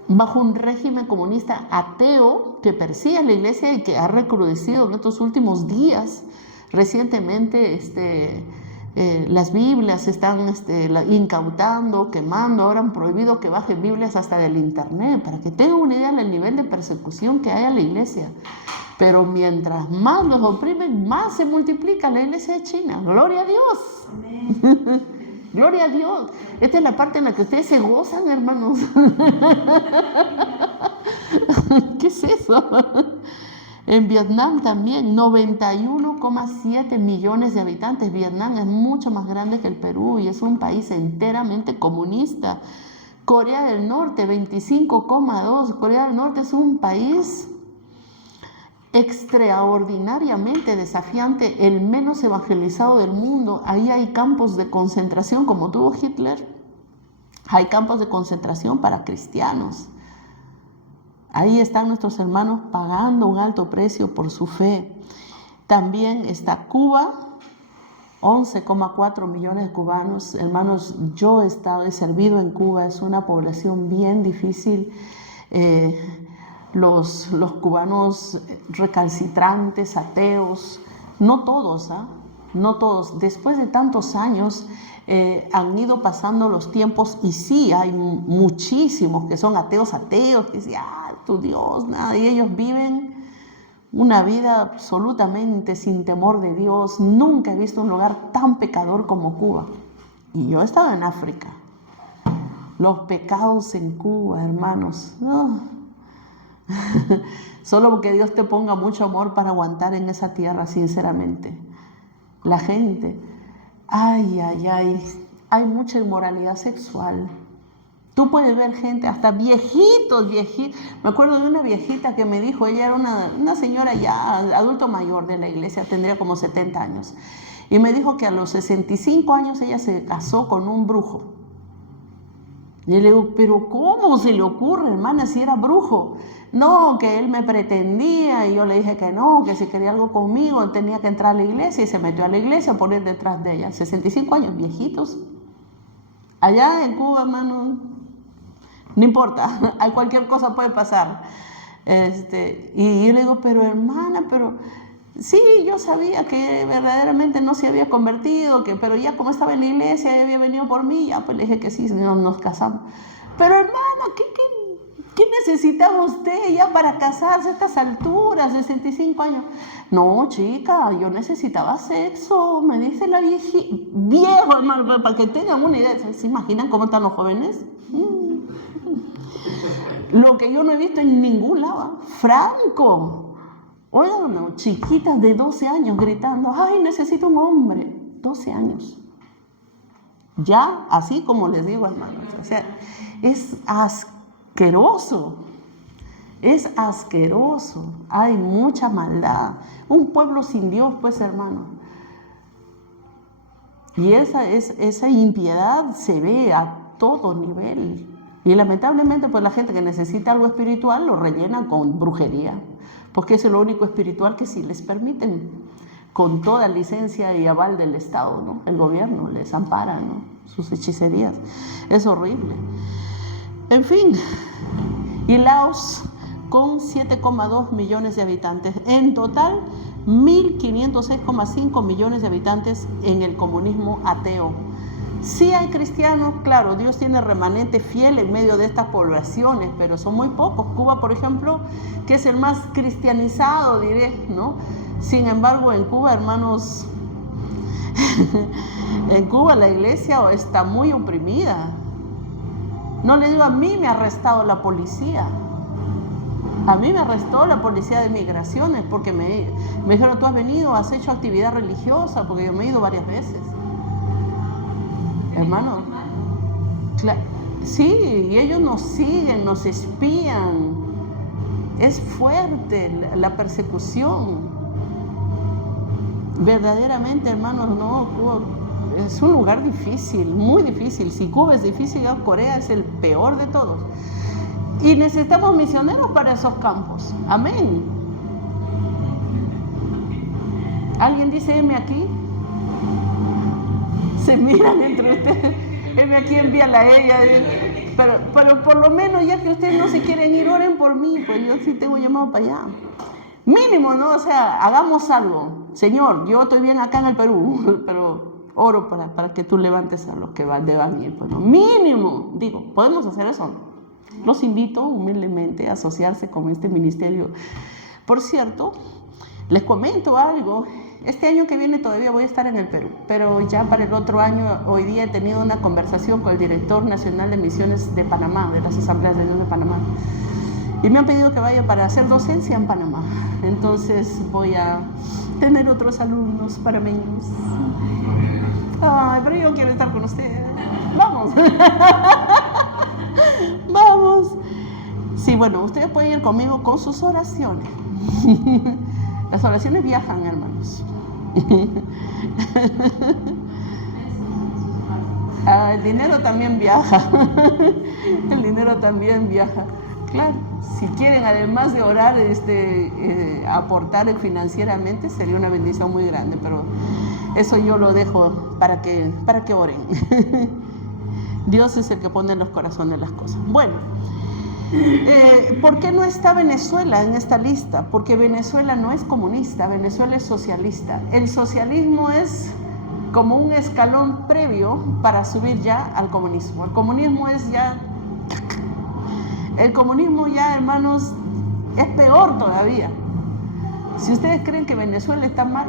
bajo un régimen comunista ateo que persigue a la iglesia y que ha recrudecido en estos últimos días. Recientemente las Biblias se están incautando, quemando. Ahora han prohibido que bajen Biblias hasta del internet, para que tengan una idea del nivel de persecución que hay a la iglesia. Pero mientras más los oprimen, más se multiplica la iglesia de China. ¡Gloria a Dios! Amén. ¡Gloria a Dios! Esta es la parte en la que ustedes se gozan, hermanos. ¿Qué es eso? En Vietnam también, 91,7 millones de habitantes. Vietnam es mucho más grande que el Perú y es un país enteramente comunista. Corea del Norte, 25,2. Corea del Norte es un país extraordinariamente desafiante, el menos evangelizado del mundo. Ahí hay campos de concentración, como tuvo Hitler. Hay campos de concentración para cristianos. Ahí están nuestros hermanos pagando un alto precio por su fe. También está Cuba, 11,4 millones de cubanos. Hermanos, yo he servido en Cuba, es una población bien difícil. Los cubanos recalcitrantes, ateos, no todos, no todos. Después de tantos años han ido pasando los tiempos y sí, hay muchísimos que son ateos, que dicen, tu Dios, nada, y ellos viven una vida absolutamente sin temor de Dios. Nunca he visto un lugar tan pecador como Cuba. Y yo he estado en África. Los pecados en Cuba, hermanos, solo porque Dios te ponga mucho amor para aguantar en esa tierra, sinceramente. La gente, hay mucha inmoralidad sexual. Tú puedes ver gente, hasta viejitos. Me acuerdo de una viejita que me dijo, ella era una señora ya adulto mayor de la iglesia, tendría como 70 años. Y me dijo que a los 65 años ella se casó con un brujo. Y le digo, pero ¿cómo se le ocurre, hermana, si era brujo? No, que él me pretendía, y yo le dije que no, que si quería algo conmigo, él tenía que entrar a la iglesia, y se metió a la iglesia por ir detrás de ella. 65 años, viejitos. Allá en Cuba, hermano, no importa, hay cualquier cosa puede pasar. Y yo le digo, pero hermana, sí, yo sabía que verdaderamente no se había convertido, pero ya como estaba en la iglesia, había venido por mí, ya pues le dije que sí, nos casamos. Pero hermana, ¿qué necesitaba usted ya para casarse a estas alturas, 65 años? No, chica, yo necesitaba sexo, me dice la viejo, hermano, para que tengan una idea. ¿Se imaginan cómo están los jóvenes? Lo que yo no he visto en ningún lado. Franco. Oigan, chiquitas de 12 años gritando, ¡ay, necesito un hombre! 12 años. Ya, así como les digo, hermanos. O sea, es asqueroso. Es asqueroso, hay mucha maldad. Un pueblo sin Dios, pues, hermano. Y esa impiedad se ve a todo nivel. Y lamentablemente, pues la gente que necesita algo espiritual lo rellena con brujería, porque es lo único espiritual que sí les permiten, con toda licencia y aval del Estado, ¿no? El gobierno les ampara, ¿no? Sus hechicerías. Es horrible. En fin, y Laos, con 7,2 millones de habitantes. En total, 1.506,5 millones de habitantes en el comunismo ateo. Sí hay cristianos, claro, Dios tiene remanente fiel en medio de estas poblaciones, pero son muy pocos. Cuba, por ejemplo, que es el más cristianizado, diré, ¿no? Sin embargo, en Cuba, hermanos, en Cuba la iglesia está muy oprimida. No le digo, a mí me ha arrestado la policía. A mí me arrestó la policía de migraciones porque me dijeron, tú has venido, has hecho actividad religiosa, porque yo me he ido varias veces. Hermano, sí, y ellos nos siguen, nos espían. Es fuerte la persecución. Verdaderamente, hermanos, no, Cuba es un lugar difícil, muy difícil. Si Cuba es difícil, Corea es el peor de todos. Y necesitamos misioneros para esos campos. Amén. ¿Alguien dice M aquí? Se miran entre ustedes. M aquí, envíala a ella. Pero por lo menos, ya que ustedes no se quieren ir, oren por mí. Pues yo sí tengo llamado para allá. Mínimo, ¿no? O sea, hagamos algo. Señor, yo estoy bien acá en el Perú, pero oro para que tú levantes a los que deban ir. Pues, ¿no? Mínimo, digo, ¿podemos hacer eso? Los invito humildemente a asociarse con este ministerio. Por cierto, les comento algo. Este año que viene todavía voy a estar en el Perú, pero ya para el otro año, hoy día he tenido una conversación con el director nacional de misiones de Panamá, de las Asambleas de Dios de Panamá. Y me han pedido que vaya para hacer docencia en Panamá. Entonces voy a tener otros alumnos panameños. Ay, pero yo quiero estar con ustedes. Vamos. Vamos. Sí, bueno, ustedes pueden ir conmigo con sus oraciones. Las oraciones viajan, hermanos. El dinero también viaja. El dinero también viaja. Claro, si quieren, además de orar, aportar financieramente, sería una bendición muy grande, pero eso yo lo dejo para que oren. Dios es el que pone en los corazones las cosas. Bueno, ¿por qué no está Venezuela en esta lista? Porque Venezuela no es comunista, Venezuela es socialista. El socialismo es como un escalón previo para subir ya al comunismo. El comunismo ya, hermanos, es peor todavía. Si ustedes creen que Venezuela está mal,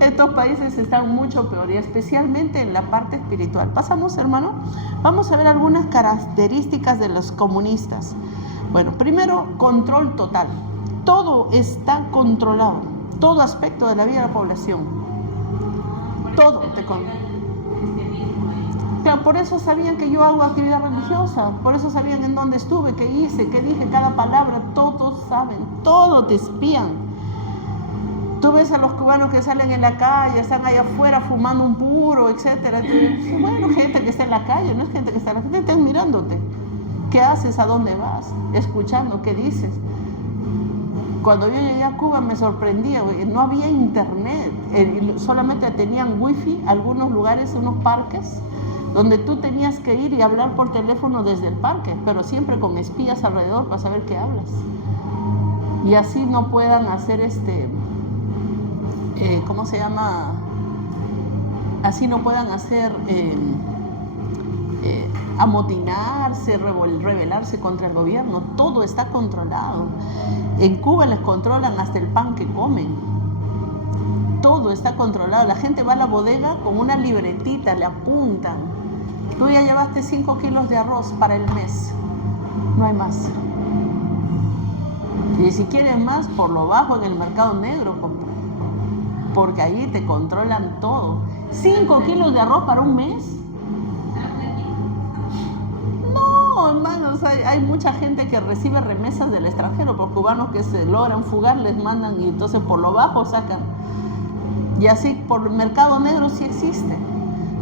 estos países están mucho peor, y especialmente en la parte espiritual. Pasamos, hermano. Vamos a ver algunas características de los comunistas. Bueno, primero, control total. Todo está controlado. Todo aspecto de la vida de la población. Todo te controla. Claro, por eso sabían que yo hago actividad religiosa, por eso sabían en dónde estuve, qué hice, qué dije, cada palabra, todos saben, todo te espían. Tú ves a los cubanos que salen en la calle, están allá afuera fumando un puro, etcétera. Bueno, gente que está en la calle, no es gente que está en la calle, están mirándote. ¿Qué haces? ¿A dónde vas? Escuchando, ¿qué dices? Cuando yo llegué a Cuba me sorprendía, no había internet, solamente tenían wifi, algunos lugares, unos parques, donde tú tenías que ir y hablar por teléfono desde el parque, pero siempre con espías alrededor para saber qué hablas. Y así no puedan hacer ¿cómo se llama? Así no puedan hacer amotinarse, rebelarse contra el gobierno. Todo está controlado. En Cuba les controlan hasta el pan que comen. Todo está controlado. La gente va a la bodega con una libretita, le apuntan. Tú ya llevaste 5 kilos de arroz para el mes. No hay más. Y si quieren más, por lo bajo en el mercado negro compra. Porque ahí te controlan todo. 5 kilos de arroz para un mes. No, No, hermanos, hay mucha gente que recibe remesas del extranjero por cubanos que se logran fugar, les mandan y entonces por lo bajo sacan. Y así por el mercado negro sí existe.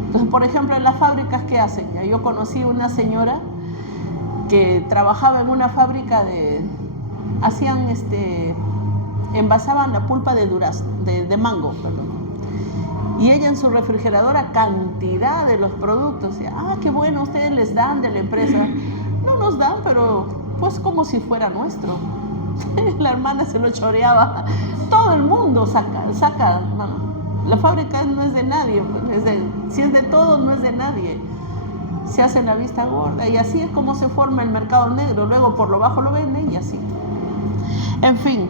Entonces, por ejemplo, en las fábricas, ¿qué hacen? Yo conocí una señora que trabajaba en una fábrica envasaban la pulpa de durazno, de mango, perdón. Y ella en su refrigeradora cantidad de los productos. Qué bueno, ustedes les dan de la empresa. No nos dan, pero pues como si fuera nuestro. La hermana se lo choreaba. Todo el mundo saca. No. La fábrica no es de nadie. Si es de todos, no es de nadie. Se hace la vista gorda y así es como se forma el mercado negro. Luego por lo bajo lo venden y así. En fin.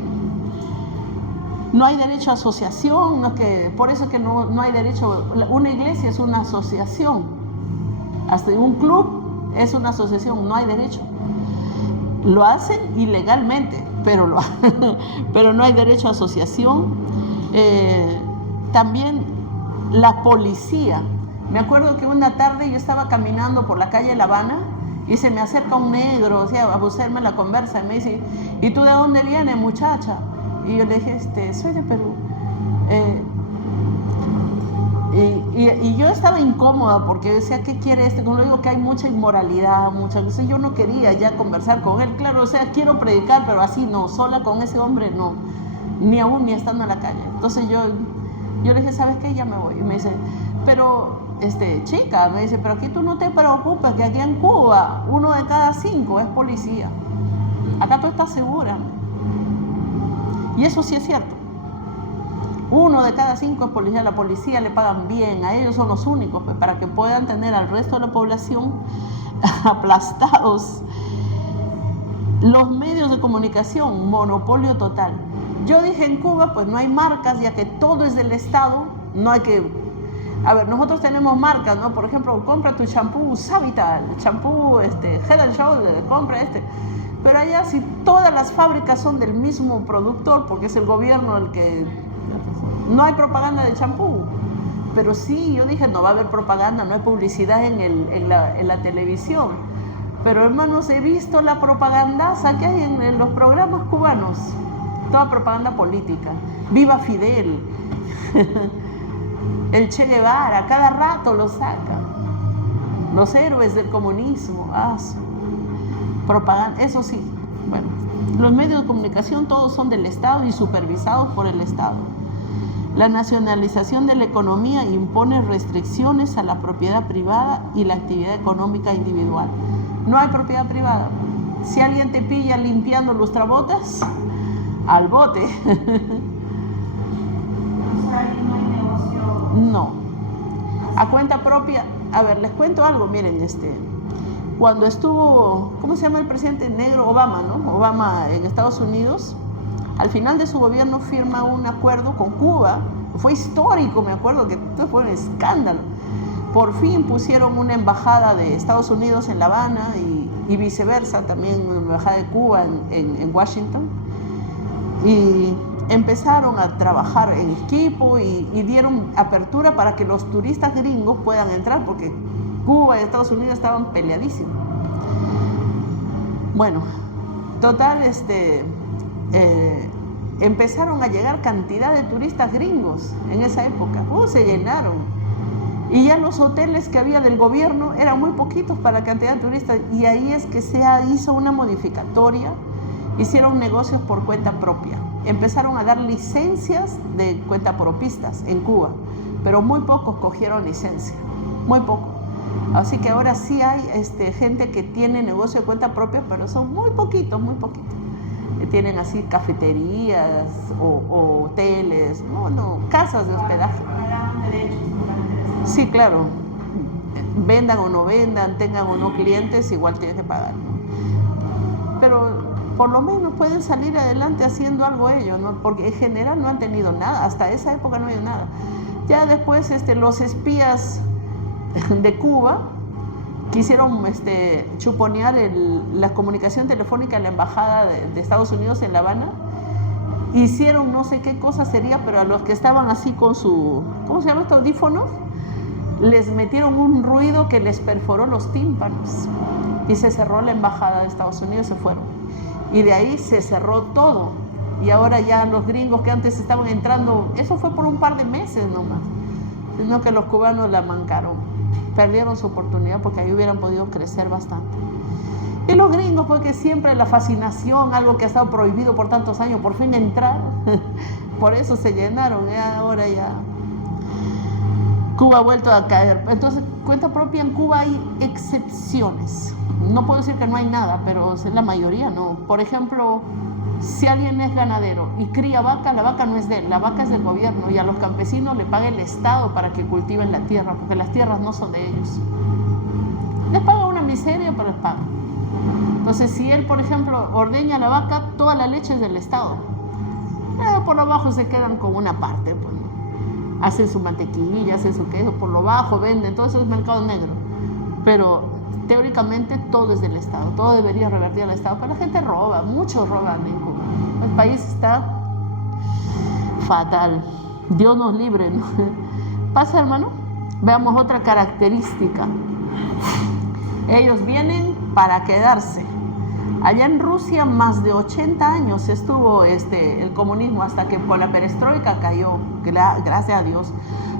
No hay derecho a asociación, por eso que no hay derecho. Una iglesia es una asociación, hasta un club es una asociación, no hay derecho. Lo hacen ilegalmente, pero no hay derecho a asociación. También la policía. Me acuerdo que una tarde yo estaba caminando por la calle La Habana y se me acerca un negro, a buscarme la conversa y me dice, ¿y tú de dónde vienes, muchacha? Y yo le dije, soy de Perú. Y yo estaba incómoda porque decía, ¿qué quiere este? Como le digo que hay mucha inmoralidad, muchas veces yo no quería ya conversar con él. Claro, quiero predicar, pero así no, sola con ese hombre no, ni aún ni estando en la calle. Entonces yo le dije, ¿sabes qué? Ya me voy. Y me dice, pero, chica, me dice, pero aquí tú no te preocupes, que aquí en Cuba 1 de cada 5 es policía. Acá tú estás segura. Y eso sí es cierto. 1 de cada 5 es policía. La policía le pagan bien. A ellos son los únicos, pues, para que puedan tener al resto de la población aplastados. Los medios de comunicación, monopolio total. Yo dije en Cuba, pues no hay marcas, ya que todo es del Estado. No hay que... A ver, nosotros tenemos marcas, ¿no? Por ejemplo, compra tu champú Savital, champú Head and Shoulder, compra Pero allá si todas las fábricas son del mismo productor, porque es el gobierno el que... No hay propaganda de champú. Pero sí, yo dije, no va a haber propaganda, no hay publicidad en la televisión. Pero hermanos, he visto la propagandaza que hay en los programas cubanos. Toda propaganda política. Viva Fidel. El Che Guevara, cada rato lo saca. Los héroes del comunismo. Propaganda, eso sí. Bueno, los medios de comunicación todos son del Estado y supervisados por el Estado. La nacionalización de la economía impone restricciones a la propiedad privada y la actividad económica individual. No hay propiedad privada. Si alguien te pilla limpiando lustrabotas, al bote. O sea, ahí no hay negocio. No. A cuenta propia. A ver, les cuento algo, miren, cuando estuvo, ¿cómo se llama el presidente negro? Obama, ¿no? Obama en Estados Unidos, al final de su gobierno firma un acuerdo con Cuba. Fue histórico, me acuerdo que fue un escándalo. Por fin pusieron una embajada de Estados Unidos en La Habana y viceversa, también una embajada de Cuba en Washington. Y empezaron a trabajar en equipo y dieron apertura para que los turistas gringos puedan entrar, porque Cuba y Estados Unidos estaban peleadísimos. Bueno, total, empezaron a llegar cantidad de turistas gringos en esa época. Se llenaron. Y ya los hoteles que había del gobierno eran muy poquitos para la cantidad de turistas. Y ahí es que se hizo una modificatoria. Hicieron negocios por cuenta propia. Empezaron a dar licencias de cuentapropistas en Cuba. Pero muy pocos cogieron licencia. Muy pocos. Así que ahora sí hay gente que tiene negocio de cuenta propia, pero son muy poquitos, muy poquitos. Tienen así cafeterías o hoteles, casas de hospedaje. Pagan derechos, Sí, claro. Vendan o no vendan, tengan o no clientes, igual tienen que pagar, ¿no? Pero por lo menos pueden salir adelante haciendo algo ellos, ¿no? Porque en general no han tenido nada, hasta esa época no había nada. Ya después los espías de Cuba quisieron chuponear la comunicación telefónica en la embajada de Estados Unidos en La Habana. Hicieron no sé qué cosa sería, pero a los que estaban así con su, ¿cómo se llama estos audífonos? Les metieron un ruido que les perforó los tímpanos. y se cerró la embajada de Estados Unidos, se fueron. Y de ahí se cerró todo. Y ahora ya los gringos que antes estaban entrando, eso fue por un par de meses nomás, sino que los cubanos la mancaron, perdieron su oportunidad porque ahí hubieran podido crecer bastante. Y los gringos, porque siempre la fascinación, algo que ha estado prohibido por tantos años, por fin entrar, por eso se llenaron, ahora ya Cuba ha vuelto a caer. Entonces, cuenta propia, en Cuba hay excepciones. No puedo decir que no hay nada, pero la mayoría no. Por ejemplo, si alguien es ganadero y cría vaca, la vaca no es de él, la vaca es del gobierno, y a los campesinos le paga el Estado para que cultiven la tierra, porque las tierras no son de ellos. Les paga una miseria, pero les paga. Entonces, si él, por ejemplo, ordeña la vaca, toda la leche es del Estado. Por lo bajo se quedan con una parte, pues, ¿no? Hacen su mantequilla, hacen su queso, por lo bajo venden, todo eso es mercado negro. Pero teóricamente todo es del Estado, todo debería revertir al Estado, pero la gente roba, muchos roban en Cuba. El país está fatal. Dios nos libre, ¿no? Pasa, hermano. Veamos otra característica. Ellos vienen para quedarse. Allá en Rusia más de 80 años estuvo el comunismo, hasta que con la perestroika cayó, gracias a Dios.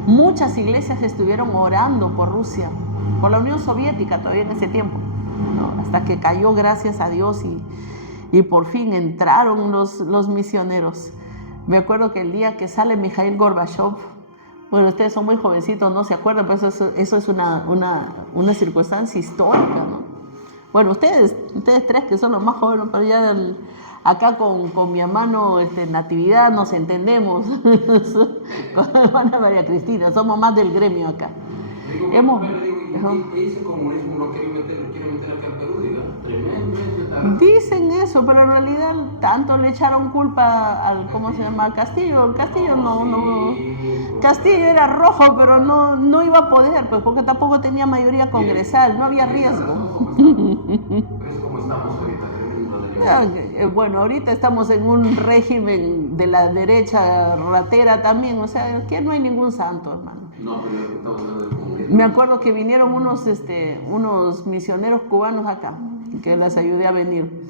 Muchas iglesias estuvieron orando por Rusia, por la Unión Soviética todavía en ese tiempo, ¿no? Hasta que cayó, gracias a Dios, y por fin entraron los misioneros. Me acuerdo que el día que sale Mikhail Gorbachev, bueno, ustedes son muy jovencitos, no se acuerdan, pero eso es una circunstancia histórica, ¿no? Bueno, ustedes tres que son los más jóvenes, pero ya acá con mi hermano Natividad nos entendemos, con mi hermana María Cristina, somos más del gremio acá. ¿Y ese comunismo lo quieren meter acá al Perú? Dicen eso, pero en realidad tanto le echaron culpa al, ¿cómo se llama? Castillo. Castillo no. Castillo era rojo, pero no iba a poder, pues, porque tampoco tenía mayoría congresal, no había riesgo. Es como estamos ahorita. Bueno, ahorita estamos en un régimen de la derecha ratera también, o sea, aquí no hay ningún santo, hermano. No, pero estamos hablando del comunismo. Me acuerdo que vinieron unos misioneros cubanos acá, que les ayudé a venir.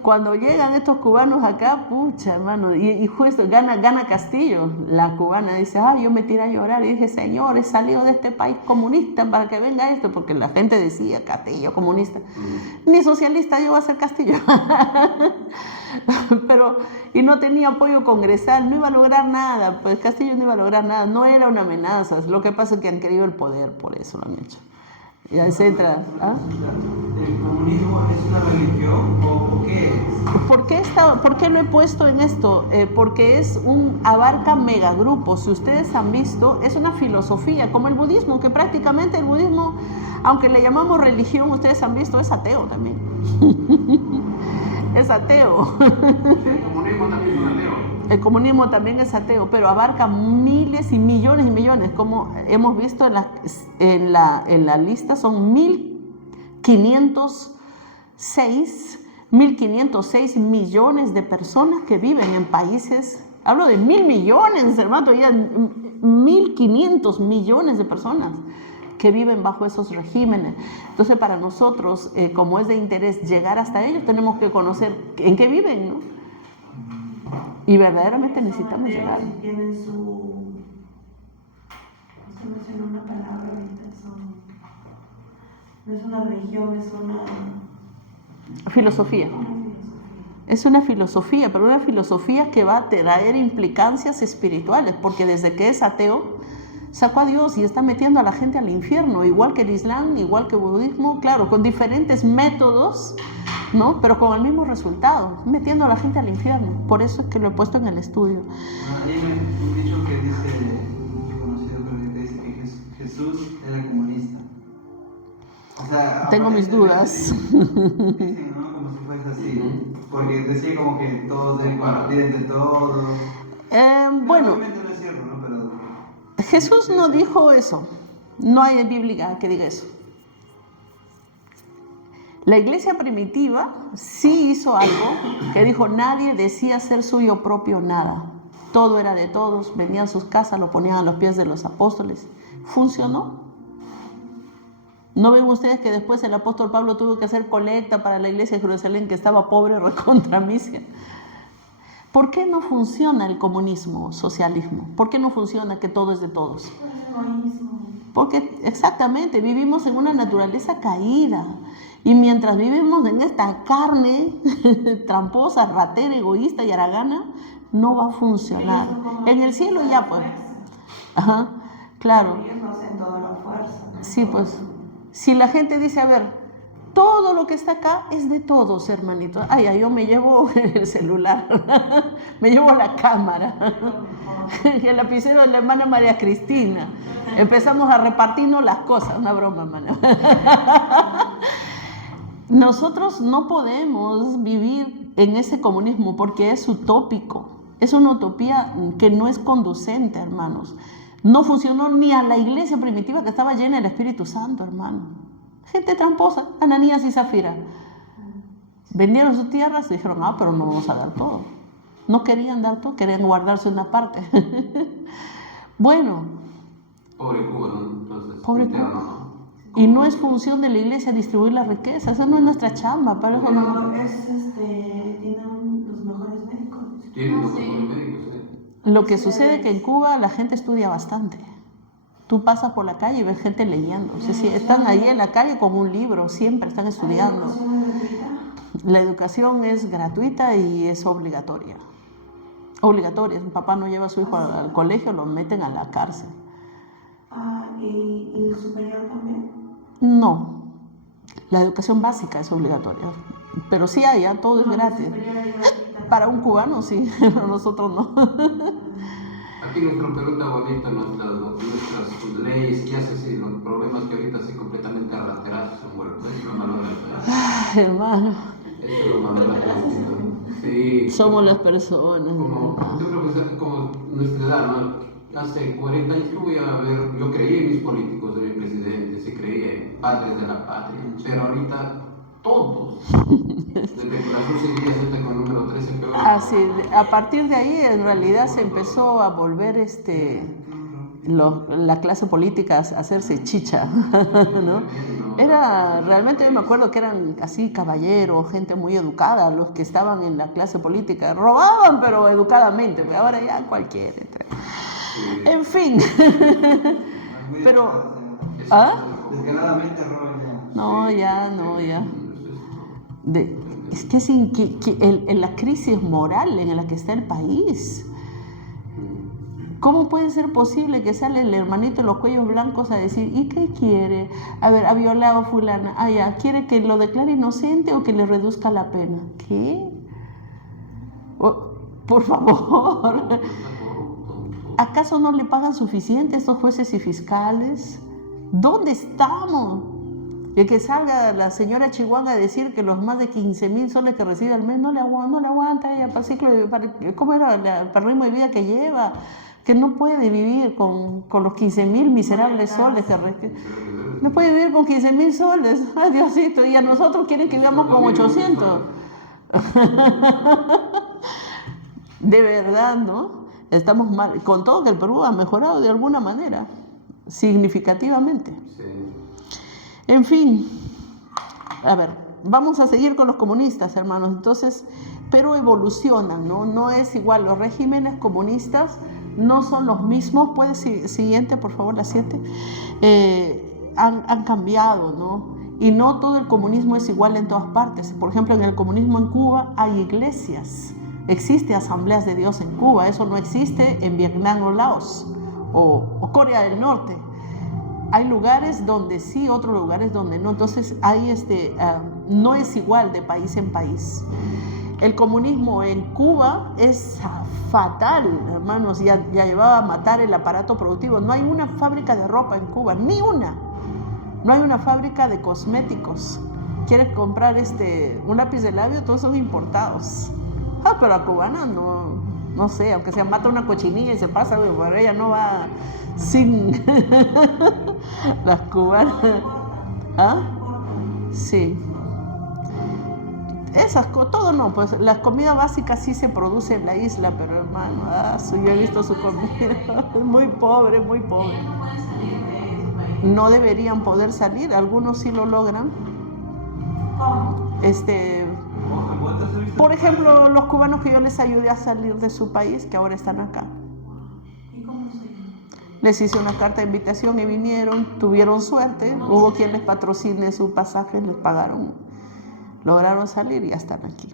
Cuando llegan estos cubanos acá, pucha, hermano, y justo gana Castillo, la cubana, dice, yo me tiré a llorar, y dije, Señor, he salido de este país comunista para que venga esto, porque la gente decía, Castillo, comunista. Ni socialista yo voy a ser Castillo. Y no tenía apoyo congresal, no iba a lograr nada, pues Castillo no iba a lograr nada, no era una amenaza, lo que pasa es que han querido el poder, por eso lo han hecho. Y ahí se entra. ¿El comunismo es una religión o qué es? ¿Por qué lo he puesto en esto? Porque abarca megagrupos. Si ustedes han visto, es una filosofía, como el budismo, que prácticamente el budismo, aunque le llamamos religión, ustedes han visto, es ateo también. Es ateo. El comunismo también es ateo. El comunismo también es ateo, pero abarca miles y millones, como hemos visto en la lista, son 1.506 millones de personas que viven en países, hablo de 1.000 millones, hermano, ya 1.500 millones de personas que viven bajo esos regímenes. Entonces, para nosotros, como es de interés llegar hasta ellos, tenemos que conocer en qué viven, ¿no? Y verdaderamente necesitamos llegar. Tienen su... Se menciona una palabra ahorita, no es una religión, es una... Filosofía. Es una filosofía, pero una filosofía que va a traer implicancias espirituales, porque desde que es ateo, sacó a Dios y está metiendo a la gente al infierno, igual que el Islam, igual que el budismo, claro, con diferentes métodos, ¿no? Pero con el mismo resultado, metiendo a la gente al infierno. Por eso es que lo he puesto en el estudio. Hay un dicho que dice, muy conocido, pero que dice que Jesús era comunista. O sea, tengo mis dudas. Dicen, ¿no? Como si fuese así, porque decía como que todos deben compartir entre todos. Bueno, obviamente no es cierto, ¿no? Pero Jesús no dijo eso. No hay en Biblia que diga eso. La iglesia primitiva sí hizo algo que dijo, nadie decía ser suyo propio nada. Todo era de todos, venían a sus casas, lo ponían a los pies de los apóstoles. ¿Funcionó? ¿No ven ustedes que después el apóstol Pablo tuvo que hacer colecta para la iglesia de Jerusalén, que estaba pobre, recontra misia? ¿Por qué no funciona el comunismo, socialismo? ¿Por qué no funciona que todo es de todos? Porque exactamente, vivimos en una naturaleza caída. Y mientras vivimos en esta carne tramposa, ratera, egoísta y haragana, no va a funcionar. En el cielo ya pues. Ajá, claro. Sí, pues. Si la gente dice, a ver, todo lo que está acá es de todos, hermanito. Ay, yo me llevo el celular, me llevo la cámara, el lapicero de la hermana María Cristina. Empezamos a repartirnos las cosas, una broma, hermana. Nosotros no podemos vivir en ese comunismo porque es utópico. Es una utopía que no es conducente, hermanos. No funcionó ni a la iglesia primitiva que estaba llena del Espíritu Santo, hermano. Gente tramposa, Ananías y Zafira. Vendieron sus tierras y dijeron, pero no vamos a dar todo. No querían dar todo, querían guardarse una parte. Bueno. Pobre Cuba, ¿no? Entonces, pobre Cuba. Y no es función de la iglesia distribuir la riqueza, eso no es nuestra chamba, para eso no. Tienen los mejores médicos. Tienen los mejores médicos, sí. Lo que sucede es que en Cuba la gente estudia bastante. Tú pasas por la calle y ves gente leyendo. O sea, si están ahí en la calle con un libro, siempre están estudiando. La educación es gratuita y es obligatoria. Obligatoria. Si un papá no lleva a su hijo al colegio, lo meten a la cárcel. ¿Y el superior también? No. La educación básica es obligatoria. Pero sí hay, todo es gratis. Para un cubano sí, pero nosotros no. Aquí nuestro Perú está bonito, nuestras leyes que hace, y los problemas que ahorita se completamente arrasterados son buenos. Eso es lo malo del país. Hermano. Eso es lo malo del país. Sí. Somos las personas. Yo creo que es como nuestra edad, ¿no? Hace 40 años que voy a ver, yo creí en mis políticos, en mis presidentes, y creí en padres de la patria, pero ahorita todos, desde que la sociedad se con el número 13 peor. Así, a partir de ahí en realidad se empezó a volver la clase política a hacerse chicha, ¿no? Era realmente, yo me acuerdo que eran así caballeros, gente muy educada, los que estaban en la clase política, robaban pero educadamente, pero ahora ya cualquiera. En fin, pero descaradamente roban. No, ya. Es que en la crisis moral en la que está el país, ¿cómo puede ser posible que sale el hermanito de los cuellos blancos a decir, ¿y qué quiere? A ver, ha violado a fulana, ya, ¿quiere que lo declare inocente o que le reduzca la pena? ¿Qué? Por favor. ¿Acaso no le pagan suficiente a estos jueces y fiscales? ¿Dónde estamos? Y que salga la señora Chihuahua a decir que los más de 15,000 soles que recibe al mes no le aguanta ella para el ciclo ¿cómo era? Para el ritmo de vida que lleva, que no puede vivir con los 15,000 miserables soles que recibe. No puede vivir con 15,000 soles. Ay, Diosito, y a nosotros quieren que vivamos con 800. De verdad, ¿no? Estamos mal, con todo que el Perú ha mejorado de alguna manera, significativamente. Sí. En fin, a ver, vamos a seguir con los comunistas, hermanos. Entonces, pero evolucionan, ¿no? No es igual, los regímenes comunistas no son los mismos. ¿Puede siguiente, por favor, la 7? Han cambiado, ¿no? Y no todo el comunismo es igual en todas partes. Por ejemplo, en el comunismo en Cuba hay iglesias. Existe asambleas de Dios en Cuba, eso no existe en Vietnam o Laos o Corea del Norte. Hay lugares donde sí, otros lugares donde no. Entonces hay no es igual de país en país. El comunismo en Cuba es fatal, hermanos, ya llevaba a matar el aparato productivo. No hay una fábrica de ropa en Cuba, ni una. No hay una fábrica de cosméticos. ¿Quieres comprar un lápiz de labio? Todos son importados. Pero la cubana no sé, aunque se mata una cochinilla y se pasa, pero ella no va sin las cubanas. Sí. Esas cosas, todo no, pues la comida básica sí se produce en la isla, pero hermano, yo he visto su comida, muy pobre, muy pobre. Ella no puede salir de su país no deberían poder salir, algunos sí lo logran. ¿Cómo? Por ejemplo, los cubanos que yo les ayudé a salir de su país, que ahora están acá. ¿Y cómo se llama? Les hice una carta de invitación y vinieron, tuvieron suerte, hubo quien les patrocine su pasaje, les pagaron, lograron salir y ya están aquí.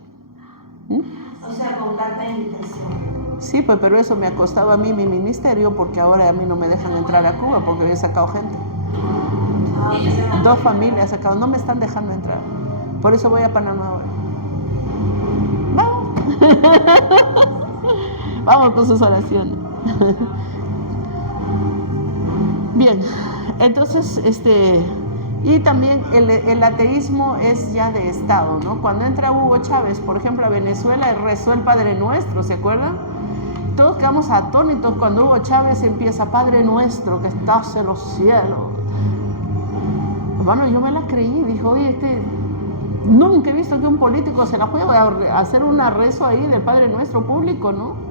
O sea, con carta de invitación. Sí, pues, pero eso me ha costado a mí mi ministerio, porque ahora a mí no me dejan entrar a Cuba porque había sacado gente. Ah, ya. 2 familias sacado, no me están dejando entrar. Por eso voy a Panamá ahora. Vamos. Vamos con sus oraciones. Bien, entonces, y también el ateísmo es ya de Estado, ¿no? Cuando entra Hugo Chávez, por ejemplo, a Venezuela, rezó el Padre Nuestro, ¿se acuerdan? Todos quedamos atónitos cuando Hugo Chávez empieza, Padre Nuestro que estás en los cielos. Bueno, yo me la creí, dijo, oye, nunca he visto que un político se la juegue a hacer un rezo ahí del Padre Nuestro público, ¿no?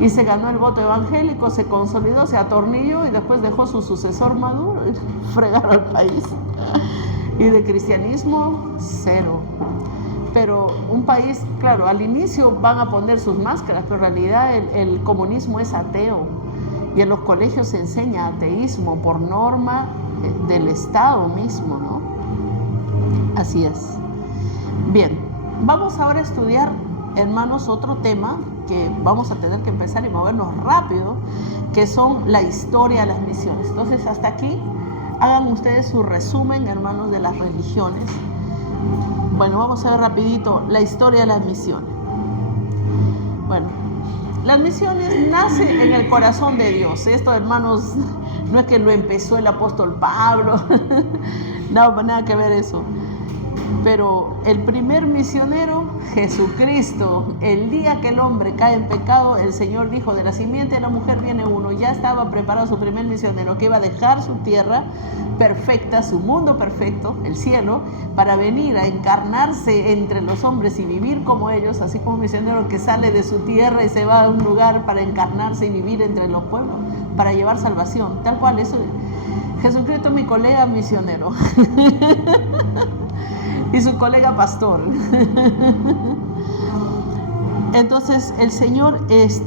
Y se ganó el voto evangélico, se consolidó, se atornilló y después dejó su sucesor Maduro y fregaron al país. Y de cristianismo, 0. Pero un país, claro, al inicio van a poner sus máscaras, pero en realidad el comunismo es ateo. Y en los colegios se enseña ateísmo por norma del Estado mismo, ¿no? Así es. Bien, vamos ahora a estudiar, hermanos, otro tema que vamos a tener que empezar y movernos rápido, que son la historia de las misiones. Entonces, hasta aquí, hagan ustedes su resumen, hermanos, de las religiones. Bueno, vamos a ver rapidito la historia de las misiones. Bueno, las misiones nacen en el corazón de Dios. Esto, hermanos, no es que lo empezó el apóstol Pablo, no, nada que ver eso. Pero el primer misionero, Jesucristo, el día que el hombre cae en pecado, el Señor dijo, de la simiente de la mujer viene uno. Ya estaba preparado su primer misionero, que iba a dejar su tierra perfecta, su mundo perfecto, el cielo, para venir a encarnarse entre los hombres y vivir como ellos, así como un misionero que sale de su tierra y se va a un lugar para encarnarse y vivir entre los pueblos, para llevar salvación. Tal cual, eso, Jesucristo es mi colega misionero. Y su colega pastor. Entonces, el Señor es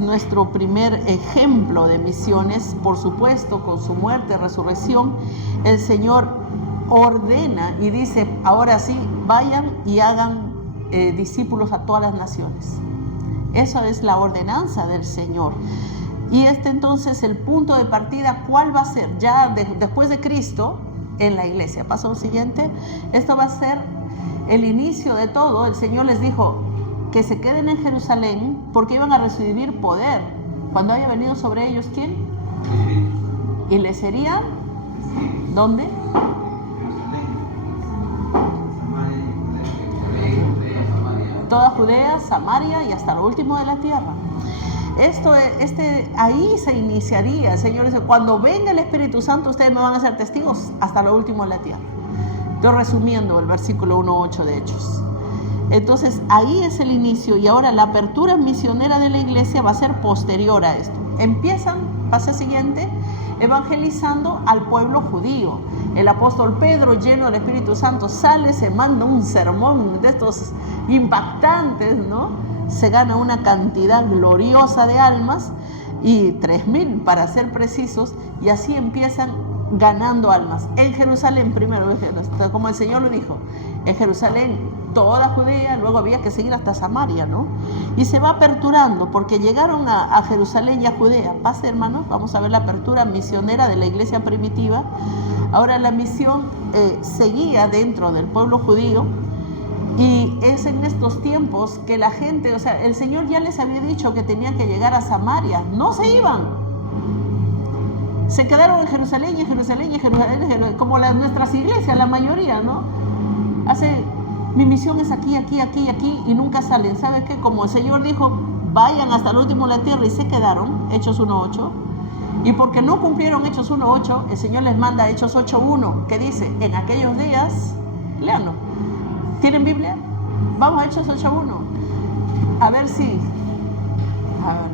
nuestro primer ejemplo de misiones. Por supuesto, con su muerte, resurrección, el Señor ordena y dice, ahora sí, vayan y hagan discípulos a todas las naciones. Eso es la ordenanza del Señor. Y entonces, el punto de partida, ¿cuál va a ser? Ya después de Cristo, en la iglesia. Paso al siguiente. Esto va a ser el inicio de todo. El Señor les dijo que se queden en Jerusalén porque iban a recibir poder cuando haya venido sobre ellos, ¿quién? Y les serían, ¿dónde? Toda Judea, Samaria y hasta lo último de la tierra. Ahí se iniciaría, el Señor dice, cuando venga el Espíritu Santo, ustedes me van a ser testigos hasta lo último de la tierra. Estoy resumiendo el versículo 1:8 de Hechos. Entonces, ahí es el inicio y ahora la apertura misionera de la iglesia va a ser posterior a esto. Empiezan, pase siguiente, evangelizando al pueblo judío. El apóstol Pedro, lleno del Espíritu Santo, sale, se manda un sermón de estos impactantes, ¿no? Se gana una cantidad gloriosa de almas, y 3.000 para ser precisos, y así empiezan ganando almas. En Jerusalén primero, como el Señor lo dijo, en Jerusalén toda Judea, luego había que seguir hasta Samaria, ¿no? Y se va aperturando, porque llegaron a Jerusalén y a Judea. Pase, hermanos, vamos a ver la apertura misionera de la iglesia primitiva. Ahora la misión seguía dentro del pueblo judío. Y es en estos tiempos que la gente, o sea, el Señor ya les había dicho que tenían que llegar a Samaria. No se iban. Se quedaron en Jerusalén, como nuestras iglesias, la mayoría, ¿no? Mi misión es aquí, aquí, aquí, aquí, y nunca salen. ¿Sabes qué? Como el Señor dijo, vayan hasta el último de la tierra, y se quedaron, Hechos 1:8. Y porque no cumplieron Hechos 1:8, el Señor les manda Hechos 8:1, que dice, en aquellos días, léanlo. ¿Tienen Biblia? Vamos a Hechos 8:1. A ver si... A ver.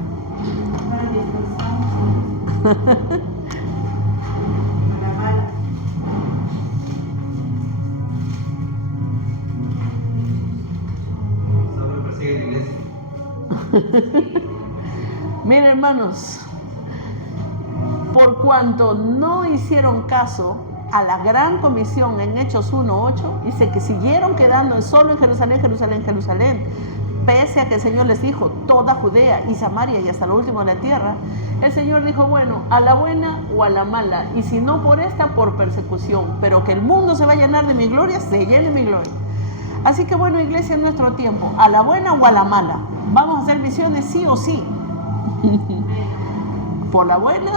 Miren, hermanos, por cuanto no hicieron caso a la gran comisión en Hechos 1:8, dice que siguieron quedando solo en Jerusalén, Jerusalén, Jerusalén, pese a que el Señor les dijo toda Judea y Samaria y hasta lo último de la tierra. El Señor dijo, bueno, a la buena o a la mala, y si no por esta, por persecución, pero que el mundo se va a llenar de mi gloria, se llene mi gloria. Así que bueno, iglesia, en nuestro tiempo, a la buena o a la mala, vamos a hacer misiones sí o sí. Por la buena,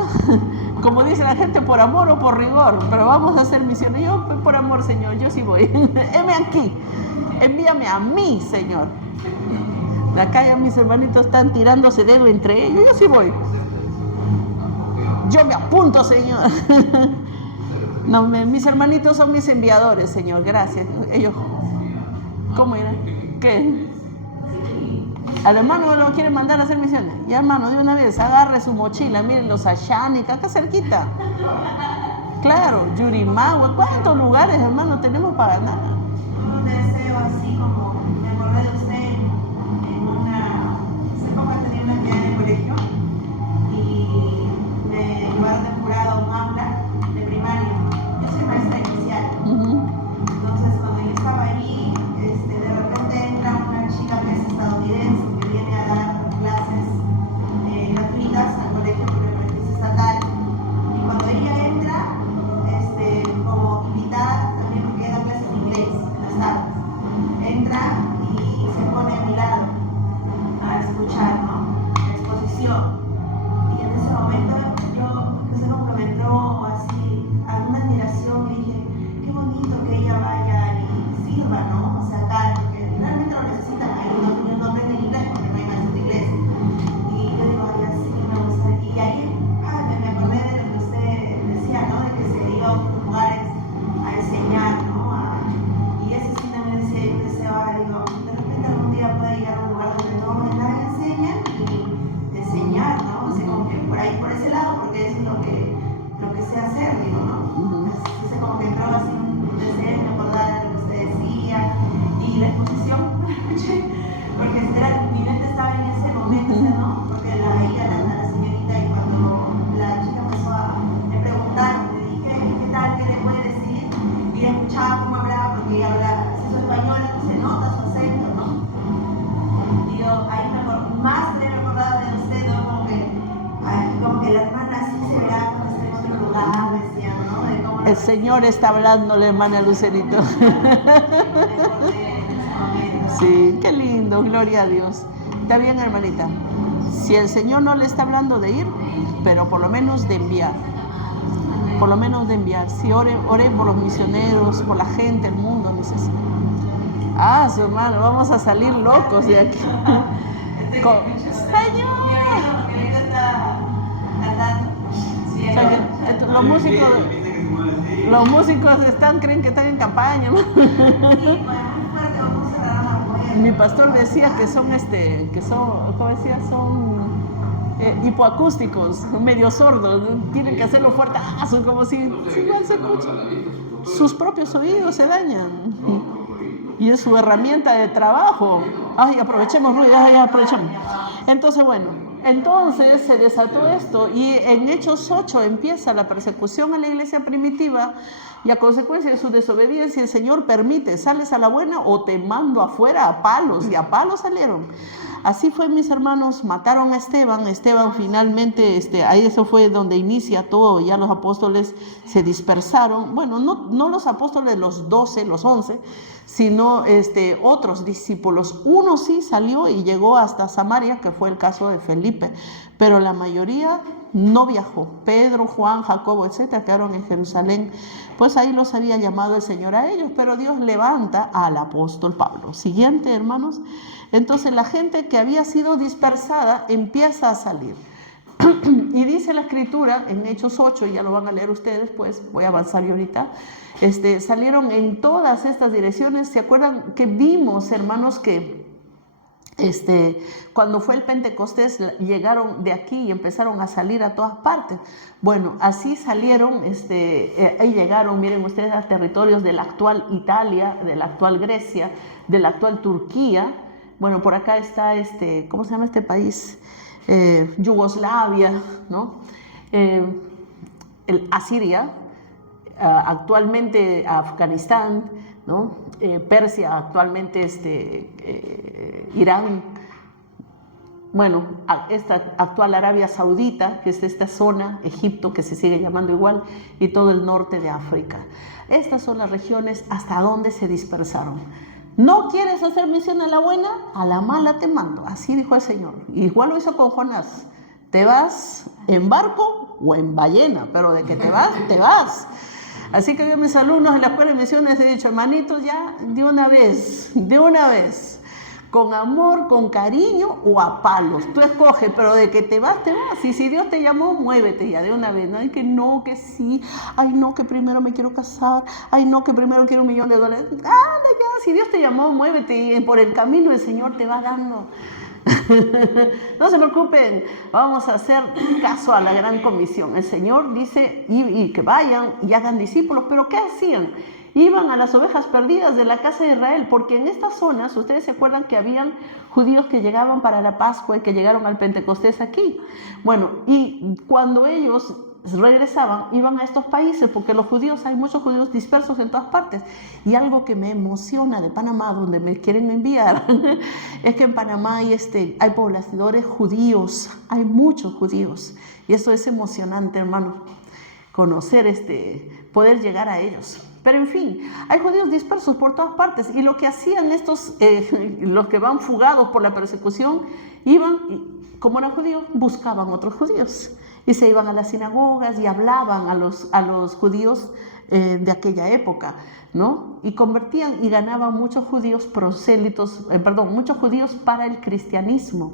como dice la gente, por amor o por rigor, pero vamos a hacer misiones. Yo por amor, Señor, yo sí voy. Heme aquí, envíame a mí, Señor. Acá ya mis hermanitos están tirándose dedo entre ellos, yo sí voy. Yo me apunto, Señor. No, mis hermanitos son mis enviadores, Señor, gracias. Ellos, ¿cómo era? ¿Qué? Al hermano lo quieren mandar a hacer misiones. Ya, hermano, de una vez, agarre su mochila. Miren los Ashánica, acá cerquita. Claro, Yurimagua. ¿Cuántos lugares, hermano, tenemos para ganar? Un deseo así como, me acordé de usted en una, hace poco tenía una actividad en el colegio y me llevaron de jurado a un aula de primaria. Yo soy maestra inicial. Entonces, cuando yo estaba ahí, de repente entra una chica que es estadounidense, que viene a dar clases gratuitas al colegio porque es estatal. Y cuando ella entra, como invitada, también porque ella da clases de inglés en las tardes, entra y se pone a mi lado a escuchar, ¿no? La exposición. Y en ese momento yo, no sé cómo me entró así alguna admiración y dije, qué bonito que ella vaya y sirva, ¿no? O sea, acá, porque realmente lo necesitan, ellos no aprenden inglés porque no hay maestros de inglés. Y yo digo, ay, así me gusta. Y ahí me acordé de lo que usted decía, ¿no? De que se iba a otros lugares a enseñar, ¿no? Y ese sí también decía, yo deseaba, digo, de repente algún día pueda llegar a un lugar donde no nadie enseña y enseñar, ¿no? O sea, como que por ahí, por ese lado, porque eso es lo que sé hacer, digo, ¿no? Entonces como que entró así un deseo, me acordaba de lo que usted decía y la exposición, porque mi mente estaba en ese momento, ¿no? Porque la veía a la señorita y cuando la chica empezó a preguntar, le dije, ¿qué tal? ¿Qué le puede decir? Y escuchaba cómo hablaba, porque ella habla, si su español se nota su acento, ¿no? Y yo ahí más me acordaba de usted, ¿no? Como que la hermana así se verá cuando esté en otro lugar, decía, ¿no? De cómo El Señor está hablando, la hermana Lucerito. Sí, qué lindo, gloria a Dios. Está bien, hermanita. Si el Señor no le está hablando de ir, pero por lo menos de enviar. Por lo menos de enviar. Si ore por los misioneros, por la gente, el mundo necesita. Ah, su hermano, vamos a salir locos de aquí. Señor. Los músicos creen que están en campaña, ¿no? Mi pastor decía que son, ¿cómo decía? Son hipoacústicos, medio sordos, tienen que hacerlo fuerte, como si igual se escucha. Sus propios oídos se dañan. Y es su herramienta de trabajo. Ay, aprovechemos, Ruiz, aprovechemos. Entonces, bueno. Entonces se desató esto y en Hechos 8 empieza la persecución a la iglesia primitiva y a consecuencia de su desobediencia el Señor permite, sales a la buena o te mando afuera a palos, y a palos salieron. Así fue, mis hermanos, mataron a Esteban finalmente, ahí eso fue donde inicia todo, ya los apóstoles se dispersaron, bueno, no los apóstoles, los 12, los 11, sino otros discípulos. Uno sí salió y llegó hasta Samaria, que fue el caso de Felipe, pero la mayoría no viajó. Pedro, Juan, Jacobo, etcétera, quedaron en Jerusalén. Pues ahí los había llamado el Señor a ellos, pero Dios levanta al apóstol Pablo. Siguiente, hermanos. Entonces la gente que había sido dispersada empieza a salir. Y dice la escritura en Hechos 8, ya lo van a leer ustedes, pues voy a avanzar yo ahorita. Salieron en todas estas direcciones. ¿Se acuerdan que vimos, hermanos, que cuando fue el Pentecostés llegaron de aquí y empezaron a salir a todas partes? Bueno, así salieron, ahí llegaron, miren ustedes, a territorios de la actual Italia, de la actual Grecia, de la actual Turquía, Bueno, por acá está ¿cómo se llama este país? Yugoslavia, ¿no? Asiria, actualmente Afganistán, ¿no? Persia, actualmente Irán, bueno, esta actual Arabia Saudita, que es esta zona, Egipto, que se sigue llamando igual, y todo el norte de África. Estas son las regiones hasta donde se dispersaron. ¿No quieres hacer misión a la buena? A la mala te mando. Así dijo el Señor. Igual lo hizo con Jonás. Te vas en barco o en ballena, pero de que te vas, te vas. Así que yo a mis alumnos en la escuela de misiones he dicho, hermanitos, ya de una vez, con amor, con cariño o a palos. Tú escoges, pero de que te vas, te vas. Y si Dios te llamó, muévete ya de una vez. No hay que no, que sí. Ay, no, que primero me quiero casar. Ay, no, que primero quiero $1.000.000. Anda ya, si Dios te llamó, muévete. Y por el camino el Señor te va dando. No se preocupen, vamos a hacer caso a la gran comisión. El Señor dice y que vayan y hagan discípulos, pero ¿qué hacían? Iban a las ovejas perdidas de la casa de Israel, porque en estas zonas, ustedes se acuerdan que habían judíos que llegaban para la Pascua y que llegaron al Pentecostés aquí. Bueno, y cuando ellos regresaban, iban a estos países, porque los judíos, hay muchos judíos dispersos en todas partes. Y algo que me emociona de Panamá, donde me quieren enviar, es que en Panamá hay pobladores judíos, hay muchos judíos. Y eso es emocionante, hermano, conocer poder llegar a ellos. Pero en fin, hay judíos dispersos por todas partes, y lo que hacían los que van fugados por la persecución, iban, como eran judíos, buscaban otros judíos. Y se iban a las sinagogas y hablaban a los judíos de aquella época, ¿no? Y convertían y ganaban muchos judíos muchos judíos para el cristianismo.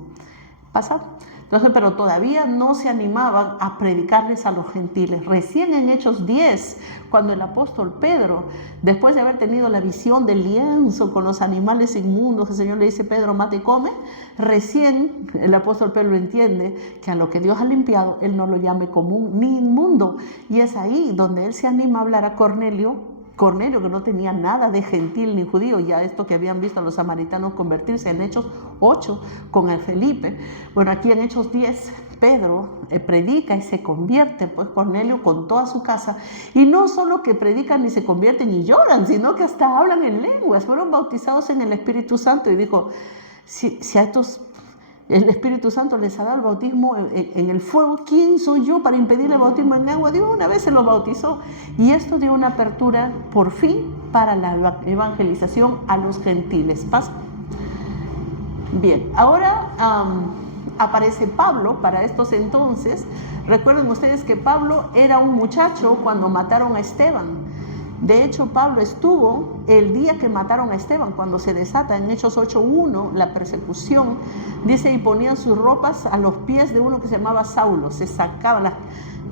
¿Pasa? Entonces, pero todavía no se animaban a predicarles a los gentiles. Recién en Hechos 10, cuando el apóstol Pedro, después de haber tenido la visión del lienzo con los animales inmundos, el Señor le dice, Pedro, mate y come, recién el apóstol Pedro entiende que a lo que Dios ha limpiado, Él no lo llame común ni inmundo. Y es ahí donde Él se anima a hablar a Cornelio, que no tenía nada de gentil ni judío, ya esto que habían visto a los samaritanos convertirse en Hechos 8 con el Felipe. Bueno, aquí en Hechos 10, Pedro predica y se convierte, pues Cornelio con toda su casa, y no solo que predican y se convierten y lloran, sino que hasta hablan en lenguas, fueron bautizados en el Espíritu Santo. Y dijo, si a estos el Espíritu Santo les ha dado el bautismo en el fuego, ¿quién soy yo para impedir el bautismo en agua? Dios una vez se los bautizó, y esto dio una apertura por fin para la evangelización a los gentiles. ¿Pasa? Bien, ahora aparece Pablo para estos entonces. Recuerden ustedes que Pablo era un muchacho cuando mataron a Esteban. De hecho, Pablo estuvo el día que mataron a Esteban, cuando se desata en Hechos 8:1 la persecución, dice, y ponían sus ropas a los pies de uno que se llamaba Saulo, se sacaban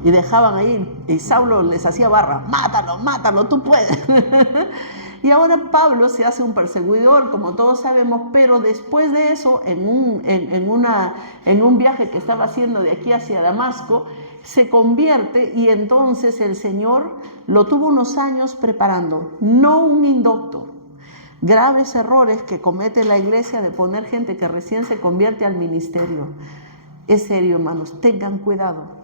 y dejaban ahí, y Saulo les hacía barra, mátalo, tú puedes. Y ahora Pablo se hace un perseguidor, como todos sabemos, pero después de eso, en un viaje que estaba haciendo de aquí hacia Damasco, se convierte, y entonces el Señor lo tuvo unos años preparando, no un indocto. Graves errores que comete la iglesia de poner gente que recién se convierte al ministerio. Es serio, hermanos, tengan cuidado.